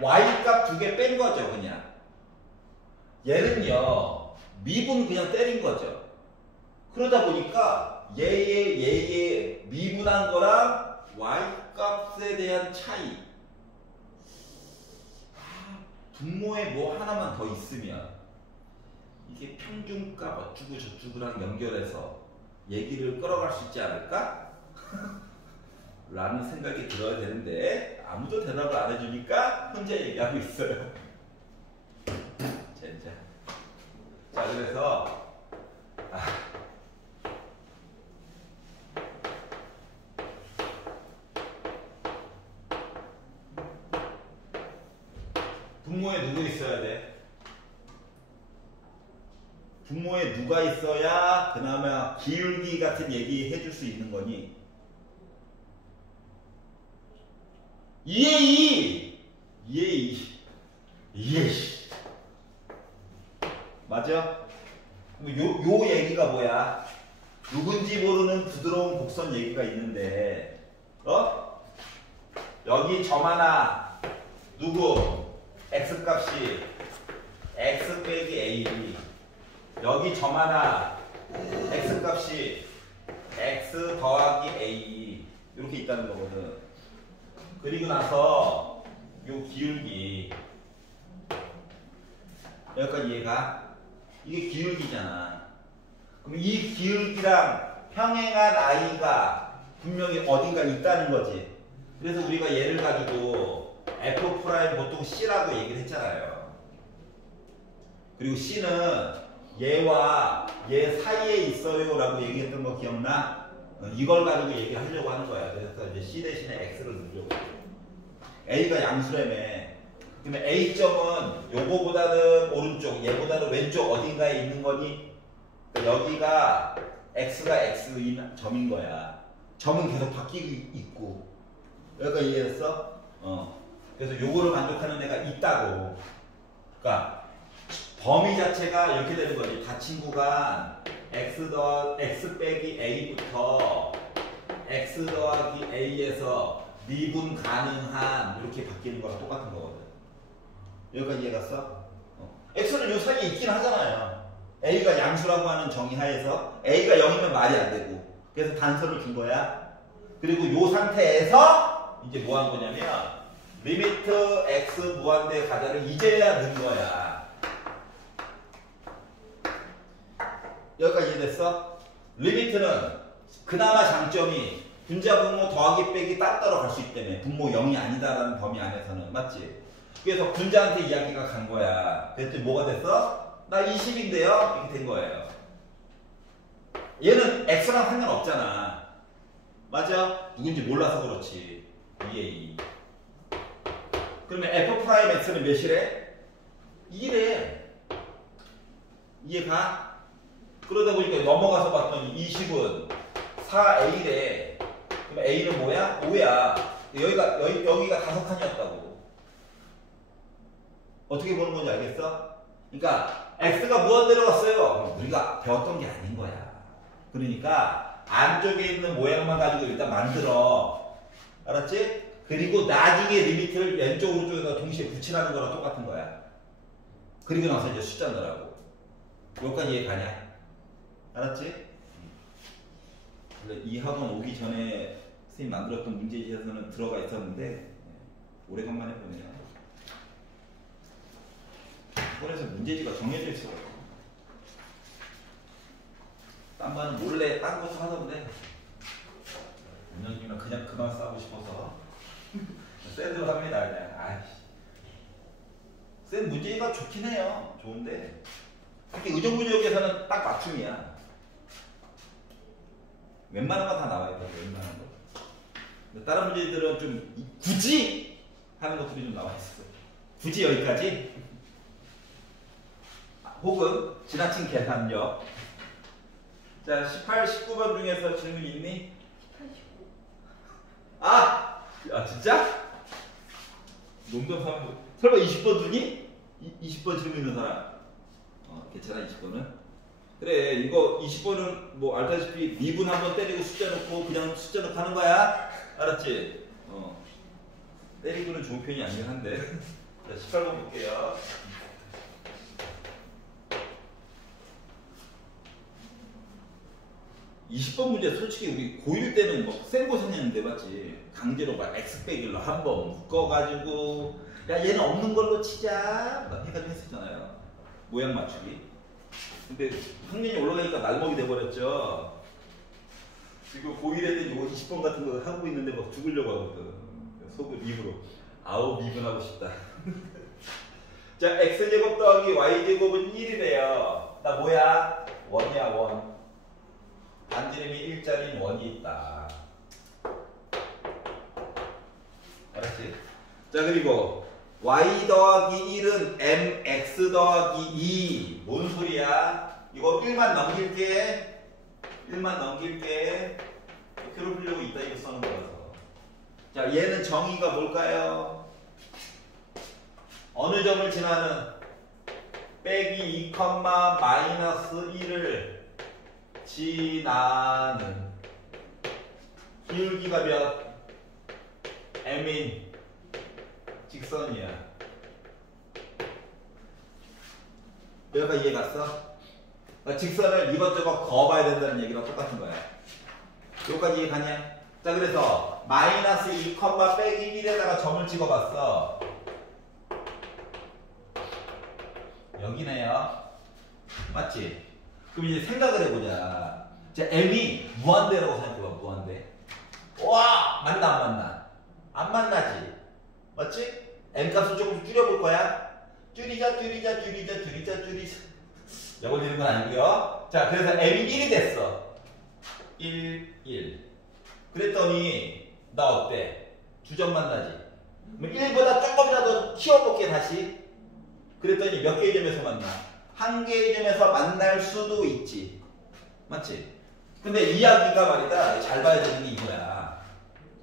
Y값 2개 뺀 거죠. 그냥 얘는요 미분 그냥 때린 거죠. 그러다 보니까 얘의 미분한 거랑 Y값에 대한 차이, 분모에 뭐 하나만 더 있으면 이게 평균값 어쩌고 저쩌고랑 연결해서 얘기를 끌어갈 수 있지 않을까? 라는 생각이 들어야 되는데 아무도 대답을 안 해주니까 혼자 얘기하고 있어요. 진짜. 자, 그래서 분모에 누구 있어야 돼? 분모에 누가 있어야 그나마 기울기 같은 얘기 해줄 수 있는 거니? 2에 2 맞아? 요 얘기가 뭐야? 누군지 모르는 부드러운 곡선 얘기가 있는데 여기 점 하나 누구? X값이 X 빼기 A, 여기 점 하나 X값이 X 더하기 A 이렇게 있다는 거거든. 그리고 나서 요 기울기 여기까지 이해가? 이게 기울기잖아. 그럼 이 기울기랑 평행한 I가 분명히 어딘가 있다는 거지. 그래서 우리가 얘를 가지고 F' 보통 C라고 얘기를 했잖아요. 그리고 C는 얘와 얘 사이에 있어요 라고 얘기했던 거 기억나? 이걸 가지고 얘기하려고 하는 거야. 그래서 이제 C 대신에 X를 넣으려고. A가 양수라며. 그러면 A점은 요거보다는 오른쪽, 얘보다는 왼쪽 어딘가에 있는 거니? 그러니까 여기가 X가 X인 점인 거야. 점은 계속 바뀌고 있고. 여기가 이해했어? 그래서 요거를 만족하는 애가 있다고. 그러니까 범위 자체가 이렇게 되는 거지. 닫힌 구간 X 빼기 A부터 X 더하기 A에서 미분 가능한 이렇게 바뀌는 거랑 똑같은 거거든. 여기까지 이해갔어? X는 요 사이에 있긴 하잖아요. A가 양수라고 하는 정의 하에서 A가 0이면 말이 안 되고. 그래서 단서를 준 거야. 그리고 요 상태에서 이제 뭐 한 거냐면 리미트 X 무한대 가자를 이제야 넣은 거야. 여기까지 이해됐어? 리미트는 그나마 장점이 분자 분모 더하기 빼기 따로따로 갈 수 있기 때문에 분모 0이 아니다라는 범위 안에서는. 맞지? 그래서 분자한테 이야기가 간 거야. 그랬더니 뭐가 됐어? 나 20인데요? 이렇게 된 거예요. 얘는 X랑 상관없잖아. 맞아? 누군지 몰라서 그렇지. 2에 2. 그러면 F'X는 몇이래? 2래. 이해가? 그러다 보니까 넘어가서 봤더니 20은 4A래. 그럼 A는 뭐야? 5야. 여기가 5칸이었다고. 어떻게 보는 건지 알겠어? 그러니까 X가 무한대로 갔어요. 우리가 배웠던 게 아닌 거야. 그러니까 안쪽에 있는 모양만 가지고 일단 만들어. 알았지? 그리고 나중에 리미트를 왼쪽 오른쪽에다 동시에 붙이라는 거랑 똑같은 거야. 그리고 나서 이제 숫자 넣으라고. 여기까지 이해 가냐? 알았지? 이 학원 오기 전에 선생님 만들었던 문제지에서는 들어가 있었는데 오래간만에 보네요. 학원에서 문제지가 정해져 있어요. 딴 반은 몰래 딴 곳을 하던데 운영님이랑 그냥 그만 싸우고 싶어서 센으로 삽니다 그냥. 아이씨. 센 문제가 좋긴 해요. 좋은데 특히 의정부지역에서는 딱 맞춤이야. 웬만한 건 다 나와요. 웬만한 거. 근데 다른 문제들은 좀 굳이 하는 것들이 좀 나와 있어. 굳이 여기까지? 혹은 지나친 계산력. 자, 18, 19번 중에서 질문 있니? 18, 19. 아! 진짜? 농담 삼고 설마 20번 두니? 20번 질문 있는 사람? 괜찮아 20번은? 그래 이거 20번은 뭐 알다시피 미분 한번 때리고 숫자 넣고 그냥 숫자 넣고 하는 거야. 알았지? 때리고는 좋은 표현이 아니긴 한데. 자 18번 볼게요. (20번) 문제 솔직히 우리 고1 때는 뭐 생고생했는데 맞지? 강제로 막 x 빼기로 한번 묶어가지고 야 얘는 없는 걸로 치자 막 해가지고 했었잖아요. 모양 맞추기. 근데 학년이 올라가니까 날먹이 돼버렸죠. 지금 고1 애들이 20번 같은 거 하고 있는데 막 죽으려고 하거든. 속으로 입으로 아우 미분하고 싶다. 자 x제곱 더하기 y제곱은 1이래요. 나 뭐야? 원이야 원. 반지름이 1짜리인 원이 있다. 알았지? 자 그리고 y 더하기 1은 mx 더하기 2. 뭔 소리야? 이거 1만 넘길게. 1만 넘길게. 표를 풀려고 있다 이거 써는 거라서. 자 얘는 정의가 뭘까요? 어느 점을 지나는 빼기 2, 마이너스 1을 지나는 기울기가 몇? m인 직선이야. 여기가 이해 갔어? 직선을 이것저것 그어봐야 된다는 얘기랑 똑같은 거야. 여기까지 이해 가냐? 자 그래서 마이너스 2, 빼기 1에다가 점을 찍어봤어. 여기네요. 맞지? 그럼 이제 생각을 해보자. 자, m이 무한대라고 생각해봐. 무한대. 와 만나 안 만나? 안 만나지. 맞지? m 값을 조금 줄여볼 거야. 줄이자. 이거 되는 건 아니고요. 자, 그래서 m이 1이 됐어. 1. 그랬더니 나 어때? 두 점 만나지. 1보다 조금이라도 키워볼게 다시. 그랬더니 몇 개의 점에서 만나? 한 개의 점에서 만날 수도 있지. 맞지? 근데 이야기가 말이다. 잘 봐야 되는 게 이거야.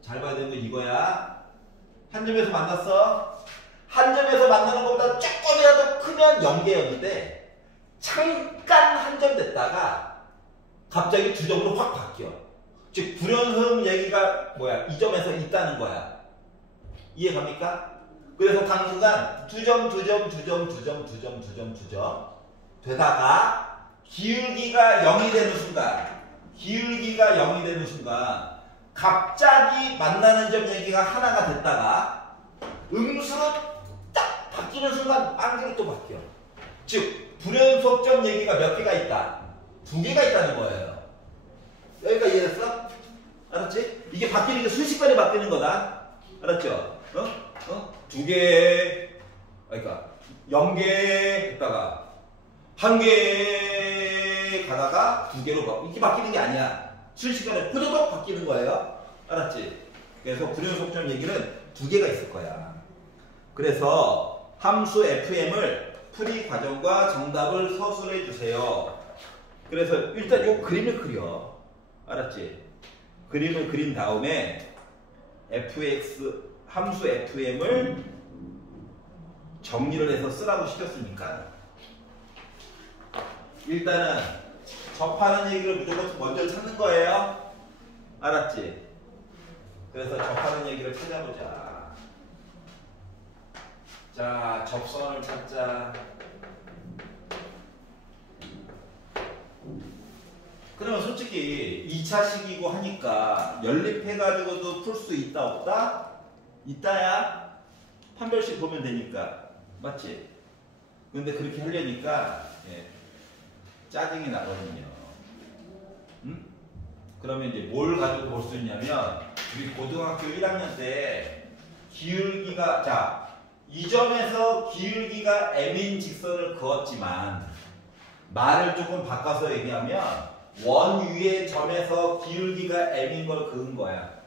잘 봐야 되는 건 이거야. 한 점에서 만났어. 한 점에서 만나는 것보다 조금이라도 크면 0개였는데 잠깐 한 점 됐다가 갑자기 두 점으로 확 바뀌어. 즉 불연성 얘기가 뭐야? 이 점에서 있다는 거야. 이해 갑니까? 그래서 당분간 두 점 되다가 기울기가 0이 되는 순간 갑자기 만나는 점 얘기가 하나가 됐다가 음수로 딱 바뀌는 순간 빵기로 또 바뀌어. 즉 불연속점 얘기가 몇 개가 있다? 2개가 있다는 거예요. 여기가 이해됐어? 알았지? 이게 바뀌는 게 순식간에 바뀌는 거다. 알았죠? 2개, 그러니까 0개 했다가 1개 가다가 2개로 이렇게 바뀌는 게 아니야. 순식간에 호도독 바뀌는 거예요. 알았지? 그래서 불연속점 얘기는 2개가 있을 거야. 그래서 함수 fm을 풀이 과정과 정답을 서술해 주세요. 그래서 일단 요 그림을 그려. 알았지? 그림을 그린 다음에 함수 fm을 정리를 해서 쓰라고 시켰으니까 일단은 접하는 얘기를 무조건 먼저 찾는 거예요. 알았지? 그래서 접하는 얘기를 찾아보자. 자, 접선을 찾자. 그러면 솔직히 2차식이고 하니까 연립해가지고도 풀 수 있다 없다? 있다야. 판별식 보면 되니까. 맞지? 근데 그렇게 하려니까 짜증이 나거든요. 응? 그러면 이제 뭘 가지고 볼 수 있냐면 우리 고등학교 1학년 때 기울기가 자, 이 점에서 기울기가 m인 직선을 그었지만 말을 조금 바꿔서 얘기하면 원 위의 점에서 기울기가 m인 걸 그은 거야.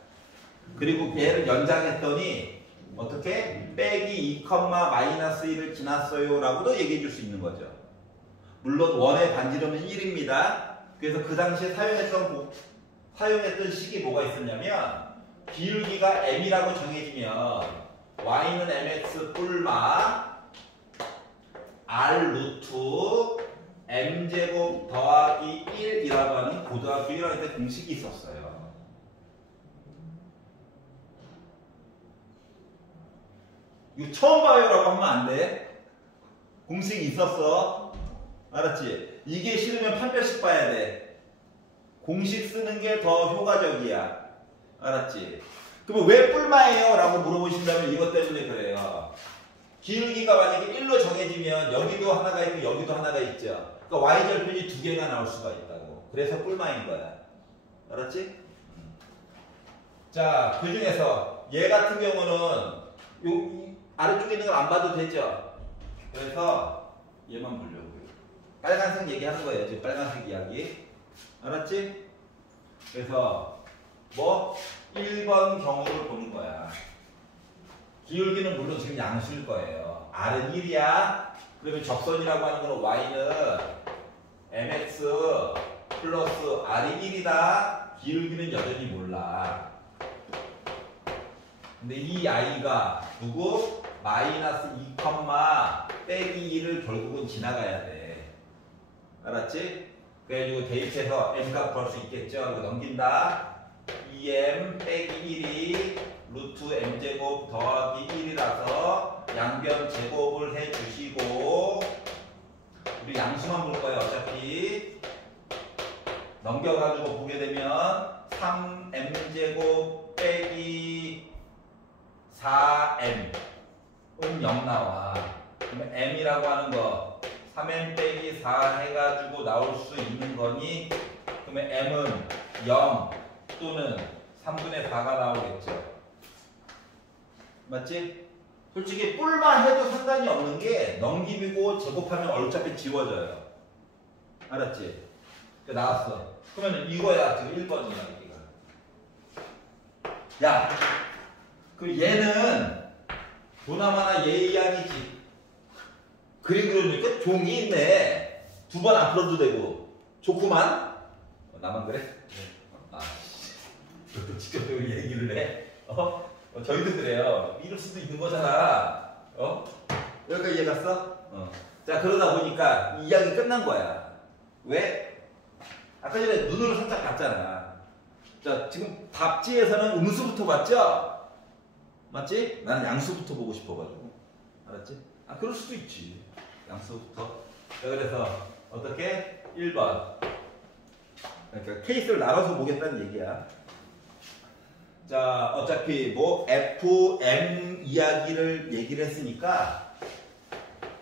그리고 얘를 연장했더니 어떻게? 빼기 2, 마이너스 1을 지났어요 라고도 얘기해 줄 수 있는 거죠. 물론 원의 반지름은 1입니다. 그래서 그 당시에 사용했던 식이 뭐가 있었냐면 기울기가 m이라고 정해지면 y는 mx 뿔마 r 루트 m제곱 더하기 1이라고 하는 고등학교 1학년 때 공식이 있었어요. 이거 처음 봐요라고 하면 안 돼. 공식이 있었어. 알았지? 이게 싫으면 판별식 봐야 돼. 공식 쓰는 게 더 효과적이야. 알았지? 그러면 왜 뿔마예요? 라고 물어보신다면 이것 때문에 그래요. 기울기가 만약에 1로 정해지면 여기도 하나가 있고 여기도 하나가 있죠. 그러니까 y절편이 두 개가 나올 수가 있다고. 그래서 뿔마인 거야. 알았지? 자, 그 중에서 얘 같은 경우는 요 아래쪽에 있는 걸 안 봐도 되죠. 그래서 얘만 보려고요. 빨간색 얘기하는 거예요. 지금 빨간색 이야기. 알았지? 그래서 뭐 1번 경우를 보는 거야. 기울기는 물론 지금 양수일 거예요. R은 1이야. 그러면 적선이라고 하는 거는 Y는 mx 플러스 R이 1이다. 기울기는 여전히 몰라. 근데 이 i가 누구? 마이너스 2, 빼기 1을 결국은 지나가야 돼. 알았지? 그래가지고 대입해서 m값 구할 수 있겠죠? 이거 넘긴다. 2m 빼기 1이 루트 m제곱 더하기 1이라서 양변 제곱을 해주시고 우리 양수만 볼 거예요. 어차피 넘겨가지고 보게 되면 3m제곱 빼기 4m 은 0 나와. 그러면 m이라고 하는 거 3m 빼기 4 해가지고 나올 수 있는 거니 그러면 m은 0 또는 3분의 4가 나오겠죠. 맞지? 솔직히 뿔만 해도 상관이 없는 게 넘기고 제곱하면 어차피 지워져요. 알았지? 나왔어. 그러면 이거야. 지금 1번이야. 여기가. 야, 그 얘는 보나마나 얘 이야기지. 그러니까 종이 있네. 두 번 안 풀어도 되고. 좋구만. 나만 그래? 아, 너도 직접적으로 얘기를 해. 저희도 그래요. 이럴 수도 있는 거잖아. 여기까지 이해 갔어? 자, 그러다 보니까 이 이야기 끝난 거야. 왜? 아까 전에 눈으로 살짝 봤잖아. 자, 지금 답지에서는 음수부터 봤죠? 맞지? 나는 양수부터 보고 싶어가지고. 알았지? 아, 그럴 수도 있지. 양수부터. 자, 그래서 어떻게? 1번. 그러니까 케이스를 나눠서 보겠다는 얘기야. 자, 어차피 뭐 FM 이야기를 얘기를 했으니까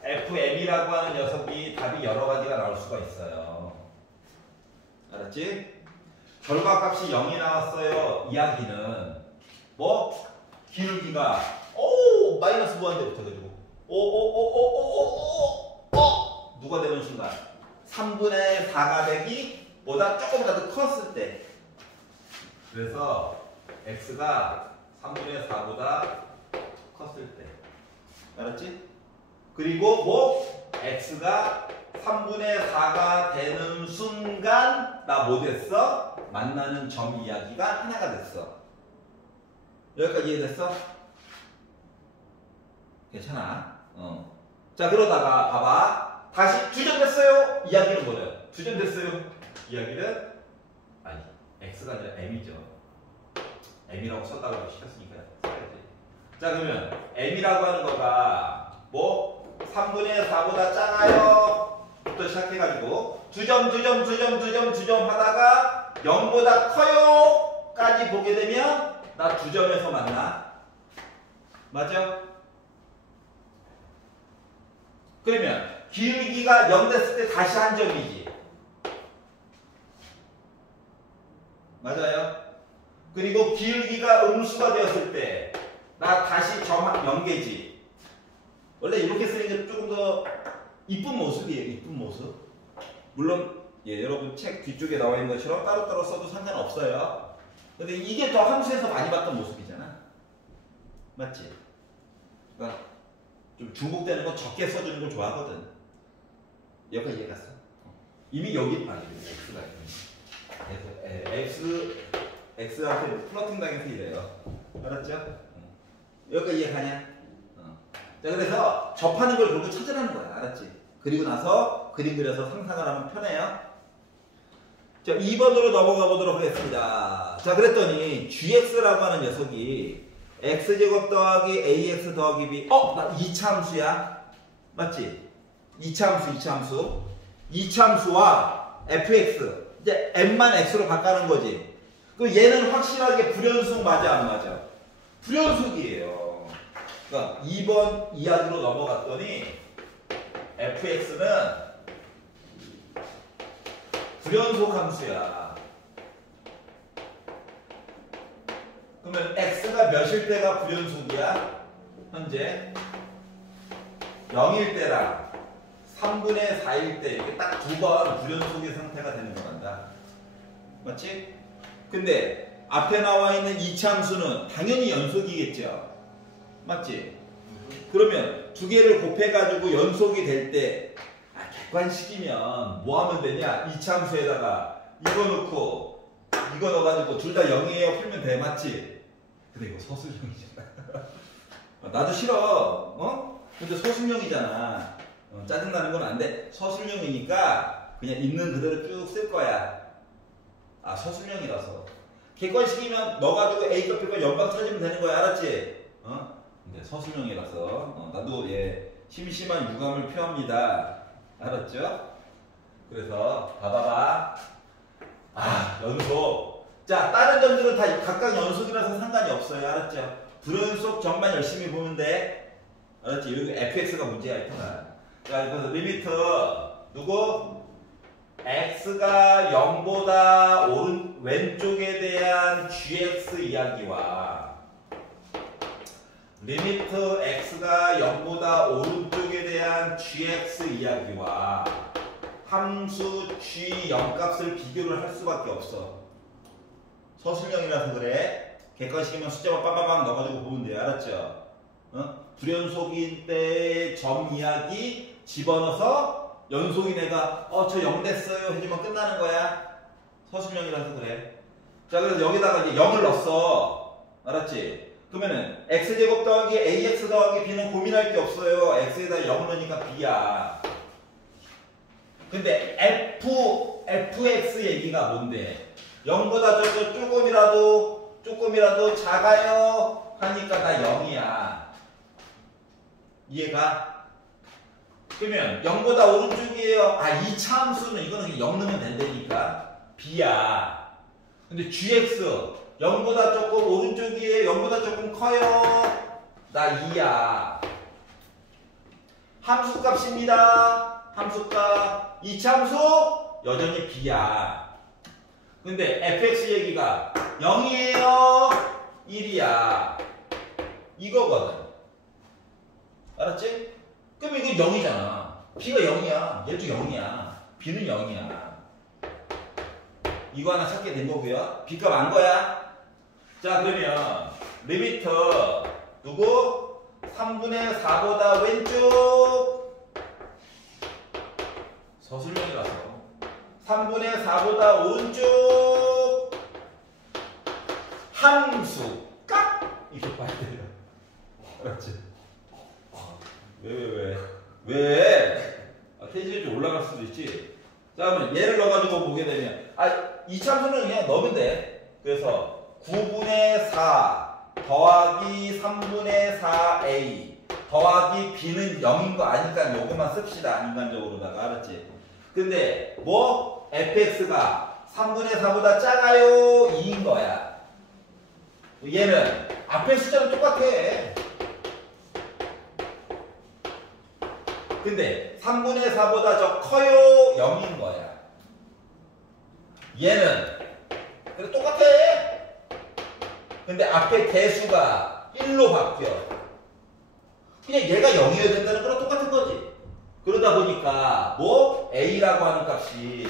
FM이라고 하는 녀석이 답이 여러 가지가 나올 수가 있어요. 알았지? 결과값이 0이 나왔어요. 이야기는 뭐 기울기가 마이너스 무한대부터 해가지고 누가 되는 순간 3분의 4가 되기 보다 조금이라도 컸을 때 그래서 x가 3분의 4보다 컸을 때 알았지? 그리고 뭐 x가 3분의 4가 되는 순간 나 뭐 됐어? 만나는 점 이야기가 하나가 됐어. 여기까지 이해됐어? 괜찮아. 자, 그러다가 봐봐. 다시 주전됐어요. 이야기는 뭐래요? 주전됐어요. 이야기는 아니 x가 아니라 m이죠. m이라고 썼다고 시켰으니까 써야지. 자, 그러면 m이라고 하는 거가 뭐 3분의 4보다 작아요 부터 시작해가지고 주점 하다가 0보다 커요 까지 보게 되면 나 주점에서 만나. 맞죠? 그러면 기울기가 0 됐을 때 다시 한 점이지. 맞아요? 그리고 기울기가 음수가 되었을 때 나 다시 점 연계지. 원래 이렇게 쓰는 게 조금 더 이쁜 모습이에요. 이쁜 모습. 물론 예, 여러분 책 뒤쪽에 나와 있는 것처럼 따로따로 써도 상관없어요. 근데 이게 더 함수에서 많이 봤던 모습이잖아. 맞지? 그러니까 좀 중복되는 건 적게 써주는 걸 좋아하거든. 여기까지 이해 갔어? 이미 여기 X가 X한테 플러팅 당해서 이래요. 알았죠? 여기까지 이해 가냐? 자, 그래서 접하는 걸 결국 찾으라는 거야. 알았지? 그리고 나서 그림 그려서 상상을 하면 편해요. 자, 2번으로 넘어가 보도록 하겠습니다. 자, 그랬더니 gx라고 하는 녀석이 x제곱 더하기 ax 더하기 b. 나 2차 함수야. 맞지? 2차 함수, 2차 함수. 2차 함수와 fx. 이제 m만 x로 바꿔는 거지. 그럼 얘는 확실하게 불연속 맞아, 안 맞아? 불연속이에요. 그러니까 2번 이야기로 넘어갔더니 fx는 불연속 함수야. 그러면 x가 몇일 때가 불연속이야? 현재 0일 때랑 3분의 4일 때 이렇게 딱 두 번 불연속의 상태가 되는 거란다. 맞지? 근데 앞에 나와 있는 2차 함수는 당연히 연속이겠죠. 맞지? 그러면 두 개를 곱해가지고 연속이 될 때 객관식이면 뭐 하면 되냐? 2차 함수에다가 이거 넣고 이거 넣어가지고 둘 다 0이에요 풀면 돼. 맞지? 근데 이거 서술형이잖아. 나도 싫어. 근데 서술형이잖아. 짜증나는 건 안 돼. 서술형이니까 그냥 있는 그대로 쭉 쓸 거야. 서술형이라서. 객관식이면 넣어가지고 A 값 B값 연방 찾으면 되는 거야. 알았지? 근데 서술형이라서 나도 심심한 유감을 표합니다. 알았죠? 그래서 봐봐봐. 연속. 자, 다른 점들은 다 각각 연속이라서 상관이 없어요. 알았죠? 불연속 점만 열심히 보면 돼. 알았지? 여기 fx가 문제야, 이거는. 자, 그래서 리미트 누구? x가 0보다 왼쪽에 대한 gx 이야기와 리미트 x가 0보다 오른쪽에 대한 gx 이야기와 함수 g 0값을 비교를 할 수밖에 없어. 서술형이라서 그래. 객관식이면 숫자만 빵빵빵 넣어가지고 보면 돼. 알았죠? 불연속인 때의 점 이야기 집어넣어서 연속인 애가 저 0 됐어요 해주면 끝나는 거야. 서술형이라서 그래. 자, 그래서 여기다가 이제 0을 넣었어. 알았지? 그러면은 x제곱 더하기 ax 더하기 b는 고민할 게 없어요. x에다 0을 넣으니까 b야. 근데 fx 얘기가 뭔데? 0보다 조금이라도 작아요 하니까 다 0이야. 이해가? 그러면 0보다 오른쪽이에요. 2차 함수는 이거는 0 넣으면 된다니까. b야. 근데 gx 0보다 조금 오른쪽이에요. 0보다 조금 커요. 나 2야. 함수값입니다. 함수값. 2차 함수 여전히 b야. 근데 fx 얘기가 0이에요. 1이야. 이거거든. 알았지? 그럼 이거 0이잖아. b가 0이야. 얘도 0이야. b는 0이야. 이거 하나 찾게 된 거고요. b값 안 거야. 자, 그러면 리미트 누구? 3분의 4보다 왼쪽. 서술형이라서 3분의 4보다 오른쪽 함수 값 이렇게 봐야 돼요. 알았지? 왜? 텐션이 좀 올라갈 수도 있지. 자, 그러면 얘를 넣어가지고 보게 되면 2차함수는 그냥 넣으면 돼. 그래서 9분의 4 더하기 3분의 4a 더하기 b는 0인 거 아니까 요것만 씁시다. 인간적으로다가. 알았지? 근데 뭐? fx가 3분의 4보다 작아요 2인 거야. 얘는 앞에 숫자는 똑같아. 근데 3분의 4보다 저 커요 0인 거야. 얘는 그래 똑같아. 근데 앞에 개수가 1로 바뀌어. 그냥 얘가 0이어야 된다는 거랑 똑같은 거지. 그러다 보니까 뭐 a라고 하는 값이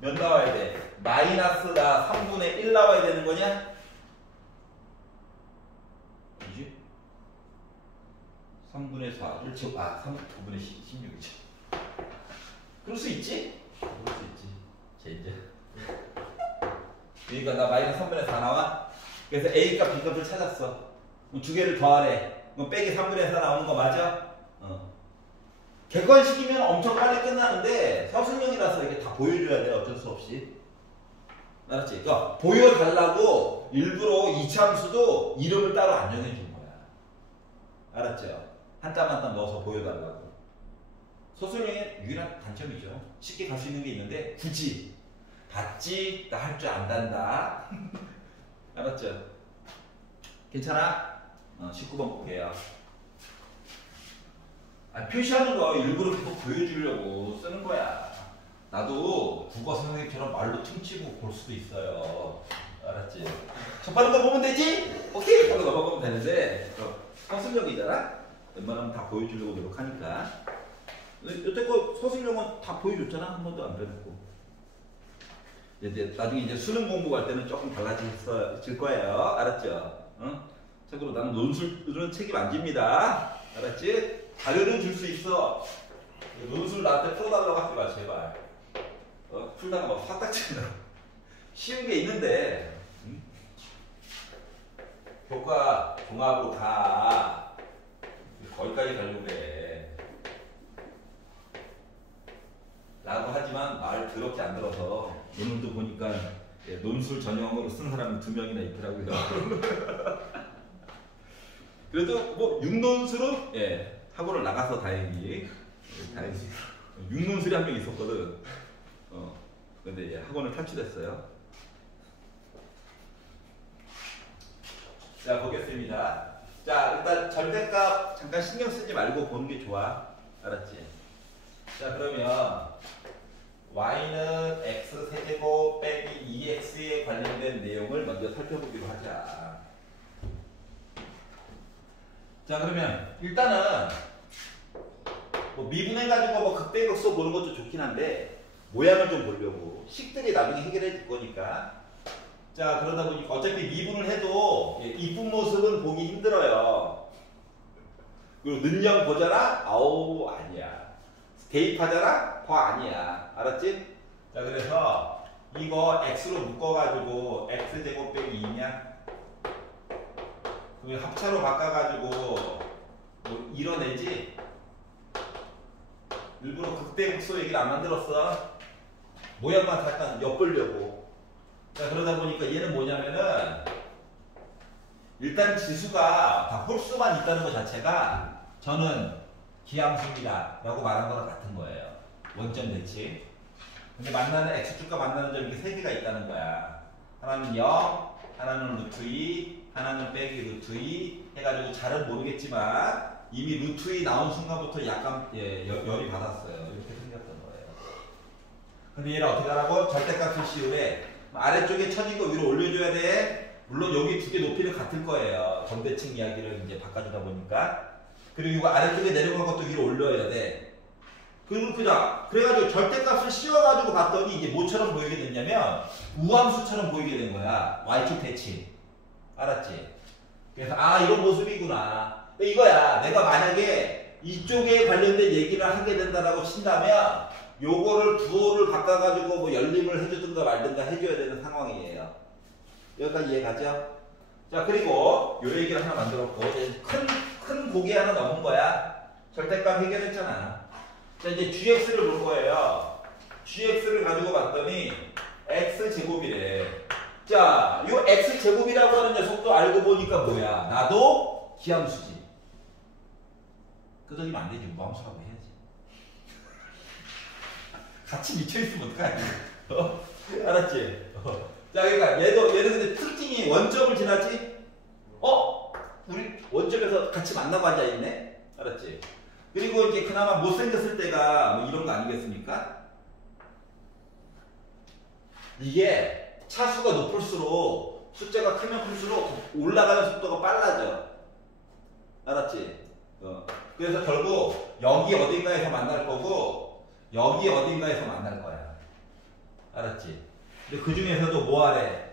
몇 나와야 돼? 마이너스가 3분의 1 나와야 되는 거냐? 이지? 3분의 4를 9분의 16이죠. 그럴 수 있지? 그럴 수 있지. 젠장. 그러니까 나 마이너스 3분의 4 나와? 그래서 A값, B값을 찾았어. 그럼 두 개를 더하래. 그럼 빼기 3분의 4 나오는 거 맞아? 객관식이면 엄청 빨리 끝나는데 서술형이라서 이게 다 보여줘야 돼. 어쩔 수 없이. 알았지? 그러니까 보여달라고 일부러 이차함수도 이름을 따로 안 정해준 거야. 알았죠? 한 땀 한 땀 넣어서 보여달라고. 서술형의 유일한 단점이죠. 쉽게 갈 수 있는 게 있는데 굳이 봤지? 나 할 줄 안단다. 알았죠? 괜찮아? 19번 볼게요. 표시하는 거 일부러 계속 보여주려고 쓰는 거야. 나도 국어 선생님처럼 말로 퉁치고 볼 수도 있어요. 알았지? 첫 번째 거 보면 되지? 오케이! 바로 넘어가면 되는데 서술형이잖아? 웬만하면 다 보여주려고 노력하니까. 여태껏 서술형은 다 보여줬잖아? 한 번도 안 빼놓고. 이제 나중에 이제 수능 공부할 때는 조금 달라질 거예요. 알았죠? 응? 참고로 나는 논술은 책임 안 집니다. 알았지? 자료는 줄 수 있어. 논술 나한테 풀어달라고 하지 마, 제발. 풀다가 막 화딱지나. 쉬운 게 있는데, 응? 교과 종합으로 가. 거기까지 가려고 그래. 라고 하지만 말 더럽게 안 들어서 오늘도 보니까 논술 전형으로 쓴 사람이 2명이나 있더라고요. 그래도 뭐 6논술은 학원을 나가서 다행히 다행히 6논술이 한 명 있었거든. 근데 학원을 탈출했어요. 자, 보겠습니다. 자, 일단 절대값 잠깐 신경 쓰지 말고 보는 게 좋아. 알았지? 자, 그러면 y는 x 세제곱 빼기 2x에 관련된 내용을 먼저 살펴보기로 하자. 자, 그러면 일단은 뭐 미분해가지고 뭐 극대극소 보는 것도 좋긴 한데 모양을 좀 보려고. 식들이 나중에 해결해 줄 거니까. 자, 그러다 보니까 어차피 미분을 해도 이쁜 모습은 보기 힘들어요. 그리고 능력 보잖아? 아우, 아니야. 대입하잖아? 더 아니야. 알았지? 자, 그래서 이거 x로 묶어가지고 x제곱 빼기 2냐? 그럼 합차로 바꿔가지고 뭐 이뤄내지? 일부러 극대극소 얘기를 안 만들었어. 모양만 잠깐 엿보려고. 자, 그러다 보니까 얘는 뭐냐면은 일단 지수가 다 홀수만 있다는 것 자체가 저는 기함수입니다 라고 말한 거랑 같은 거예요. 원점 대칭. 근데 만나는 x축과 만나는 점이 세 개가 있다는 거야. 하나는 0, 하나는 루트 2, 하나는 빼기 루트 2 해가지고 잘은 모르겠지만 이미 루트 2 나온 순간부터 약간 열이 받았어요. 이렇게 생겼던 거예요. 근데 얘를 어떻게 하라고? 절대값을 씌우래. 아래쪽에 쳐진 거 위로 올려줘야 돼. 물론 여기 두 개 높이는 같을 거예요. 점대칭 이야기를 이제 바꿔주다 보니까. 그리고 이거 아래쪽에 내려간 것도 위로 올려야 돼. 그래가지고 절대값을 씌워가지고 봤더니 이게 뭐처럼 보이게 됐냐면 우함수처럼 보이게 된 거야. y축 대칭. 알았지? 그래서 이런 모습이구나. 이거야. 내가 만약에 이쪽에 관련된 얘기를 하게 된다라고 친다면 요거를 부호를 바꿔가지고 뭐 열림을 해주든가 말든가 해줘야 되는 상황이에요. 여기까지 이해가죠? 자, 그리고 요 얘기를 하나 만들었고 큰 고개 하나 넣은 거야. 절대값 해결했잖아. 자, 이제 gx를 볼 거예요. gx를 가지고 봤더니 x제곱이래. 자, 요 x제곱이라고 하는 녀석도 알고 보니까 뭐야? 나도 기함수지. 끄덕이면 안 되지. 무함수라고 해야지. 같이 미쳐있으면 어떡하냐. 알았지? 자, 그러니까 얘는 근데 특징이 원점을 지나지? 우리 원점에서 같이 만나고 앉아있네? 알았지? 그리고 이제 그나마 못생겼을 때가 뭐 이런 거 아니겠습니까? 이게 차수가 높을수록 숫자가 크면 클수록 올라가는 속도가 빨라져. 알았지? 그래서 결국 여기 어딘가에서 만날 거고 여기 어딘가에서 만날 거야. 알았지? 근데 그 중에서도 뭐 하래?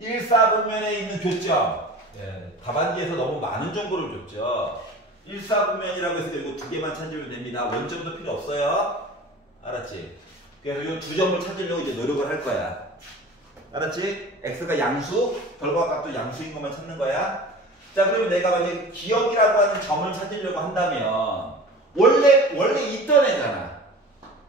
1사분면에 있는 교점. 예, 답안지에서 너무 많은 정보를 줬죠. 1사분면이라고 해서 이거 두 개만 찾으면 됩니다. 원점도 필요 없어요. 알았지? 그래서 이 두 점을 찾으려고 이제 노력을 할 거야. 알았지? x가 양수, 결과값도 양수인 것만 찾는 거야. 자, 그러면 내가 만약에 기억이라고 하는 점을 찾으려고 한다면 원래 있던 애잖아.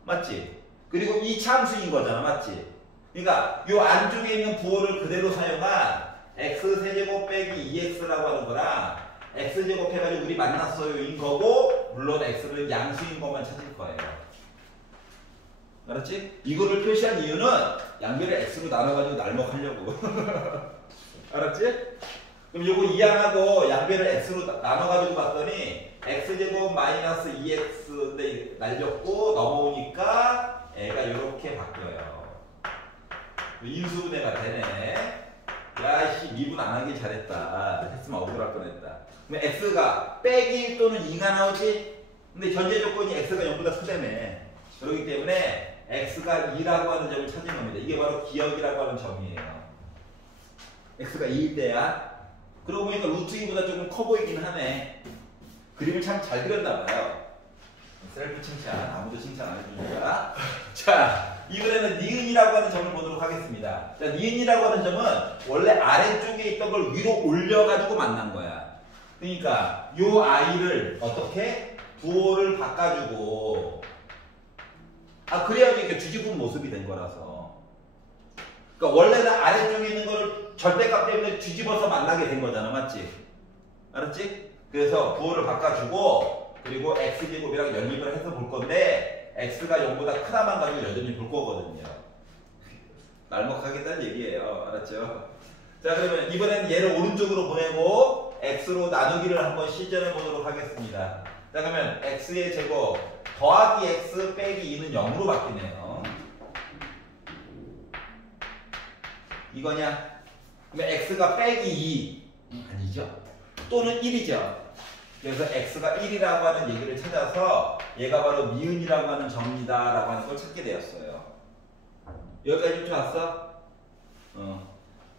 맞지? 그리고 이 참수인 거잖아. 맞지? 그러니까 이 안쪽에 있는 부호를 그대로 사용한 x세제곱 빼기 2x라고 하는 거랑 x제곱 해가지고 우리 만났어요인 거고 물론 x는 양수인 것만 찾을 거예요. 알았지? 이거를 표시한 이유는 양변을 x로 나눠가지고 날먹하려고. 알았지? 그럼 요거 이항하고 양변을 x로 나눠가지고 봤더니 x제곱 마이너스 2x인데 날렸고 넘어오니까 애가 이렇게 바뀌어요. 인수분해가 되네. 야이씨 미분 안 하길 잘했다. 했으면 억울할 뻔했다. 그럼 x가 빼기 1 또는 2가 나오지? 근데 전제 조건이 x가 0보다 크다며. 그렇기 때문에 x가 2라고 하는 점을 찾은 겁니다. 이게 바로 기억이라고 하는 점이에요. x가 2일 때야. 그러고 보니까 루트 2보다 조금 커 보이긴 하네. 그림을 참 잘 그렸나봐요. 셀프 칭찬. 아무도 칭찬 안 해주니까. 자, 이번에는 니은이라고 하는 점을 보도록 하겠습니다. 자, 니은이라고 하는 점은 원래 아래쪽에 있던 걸 위로 올려가지고 만난 거야. 그러니까 요 아이를 어떻게? 부호를 바꿔주고 그래야지 이렇게 뒤집은 모습이 된 거라서. 그러니까 원래는 아래쪽에 있는 거를 절대값 때문에 뒤집어서 만나게 된 거잖아. 맞지? 알았지? 그래서 부호를 바꿔주고 그리고 x제곱이랑 연립을 해서 볼 건데 x가 0보다 크다만 가지고 여전히 볼 거거든요. 날먹하겠다는 얘기예요. 알았죠? 자, 그러면 이번에는 얘를 오른쪽으로 보내고 x로 나누기를 한번 시전해 보도록 하겠습니다. 자, 그러면 x의 제곱 더하기 x 빼기 2는 0으로 바뀌네요. 이거냐? 그러면 x가 빼기 2 아니죠? 또는 1이죠. 그래서 x가 1이라고 하는 얘기를 찾아서 얘가 바로 미은이라고 하는 점이다 라고 하는 걸 찾게 되었어요. 여기까지 좀 왔어?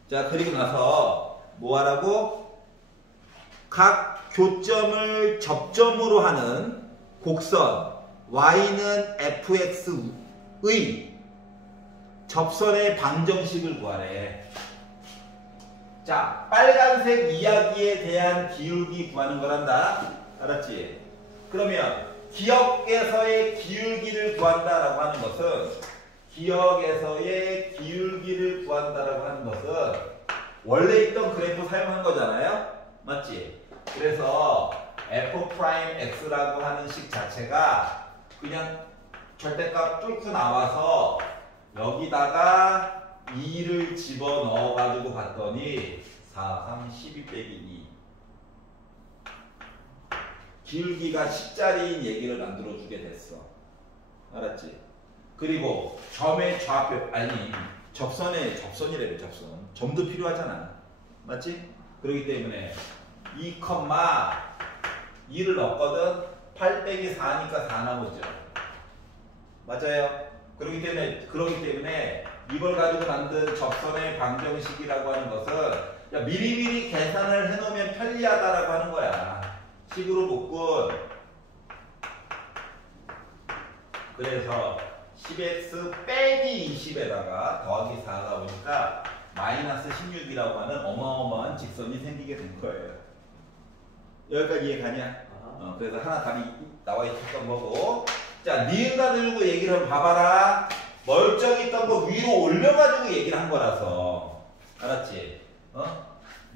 자, 그리고 나서 뭐 하라고? 각 교점을 접점으로 하는 곡선 y는 fx의 접선의 방정식을 구하래. 자, 빨간색 이야기에 대한 기울기 구하는 거란다. 알았지? 그러면 기억에서의 기울기를 구한다라고 하는 것은 기억에서의 기울기를 구한다라고 하는 것은 원래 있던 그래프 사용한 거잖아요. 맞지? 그래서 f'x라고 하는 식 자체가 그냥 절대값 뚫고 나와서 여기다가 2를 집어넣어 가지고 봤더니 4, 3, 12 빼기 2 기울기가 10짜리인 얘기를 만들어 주게 됐어. 알았지? 그리고 점의 좌표 아니 접선이래요. 접선 점도 필요하잖아. 맞지? 그렇기 때문에 2,2를 넣었거든. 8 빼기 4니까 4 나오죠. 맞아요? 그렇기 때문에 이걸 가지고 만든 접선의 방정식이라고 하는 것은 미리미리 계산을 해놓으면 편리하다라고 하는 거야. 식으로 묶은. 그래서 10x 빼기 20에다가 더하기 4가 오니까 마이너스 16이라고 하는 어마어마한 직선이 생기게 된 거예요. 여기까지 이해가냐? 그래서 하나 답이 나와 있었던 거고. 자, 니은 가지고 얘기를 한번 봐봐라. 멀쩡히 있던 거 위로 올려가지고 얘기를 한 거라서. 알았지?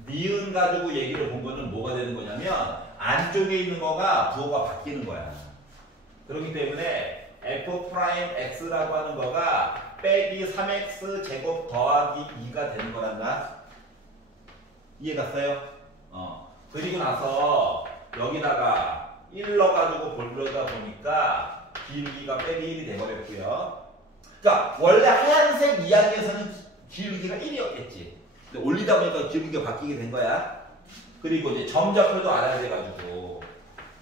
니은 가지고 얘기를 본 거는 뭐가 되는 거냐면 안쪽에 있는 거가 부호가 바뀌는 거야. 그렇기 때문에 f'x라고 하는 거가 빼기 3x 제곱 더하기 2가 되는 거란다. 이해 갔어요? 그리고 나서 여기다가 1 넣어가지고 보려다 보니까 기울기가 빼기 1이 돼버렸고요. 자, 원래 하얀색 이야기에서는 기울기가 1이었겠지. 근데 올리다 보니까 기울기가 바뀌게 된 거야. 그리고 이제 점좌표도 알아야 돼가지고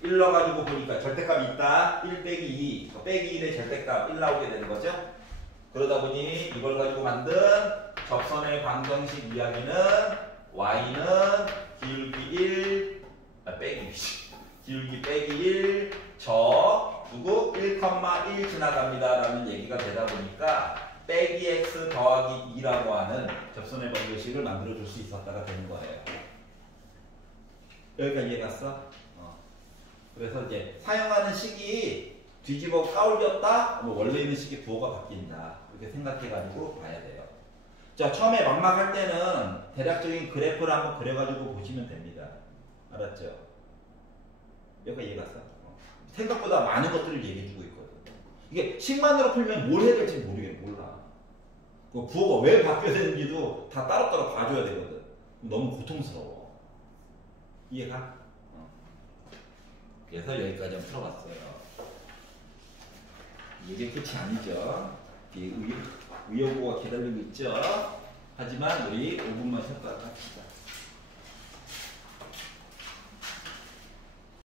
1 넣어가지고 보니까 절대값이 있다. 1 빼기 2. 빼기 1의 절대값 1 나오게 되는 거죠. 그러다 보니 이걸 가지고 만든 접선의 방정식 이야기는 y는 기울기 1 빼기 기울기 빼기 1 저 누구 1,1 지나갑니다 라는 얘기가 되다 보니까 빼기 x 더하기 2라고 하는 접선의 방정식을 만들어 줄 수 있었다가 되는 거예요. 여기까지 이해갔어? 그래서 이제 사용하는 식이 뒤집어 까올렸다? 원래 있는 식의 부호가 바뀐다. 이렇게 생각해가지고 봐야 돼요. 자, 처음에 막막할 때는 대략적인 그래프를 한번 그려가지고 보시면 됩니다. 알았죠? 여기까지 이해갔어? 생각보다 많은 것들을 얘기해주고 있거든. 이게 식만으로 풀면 뭘 해야 될지 몰라. 그 부호가 왜 바뀌어야 되는지도 다 따로따로 봐줘야 되거든. 너무 고통스러워. 이해가? 그래서 여기까지 한번 풀어봤어요. 이게 끝이 아니죠. 뒤에 의여고가 기다리고 있죠. 하지만 우리 5분만 쉬었다.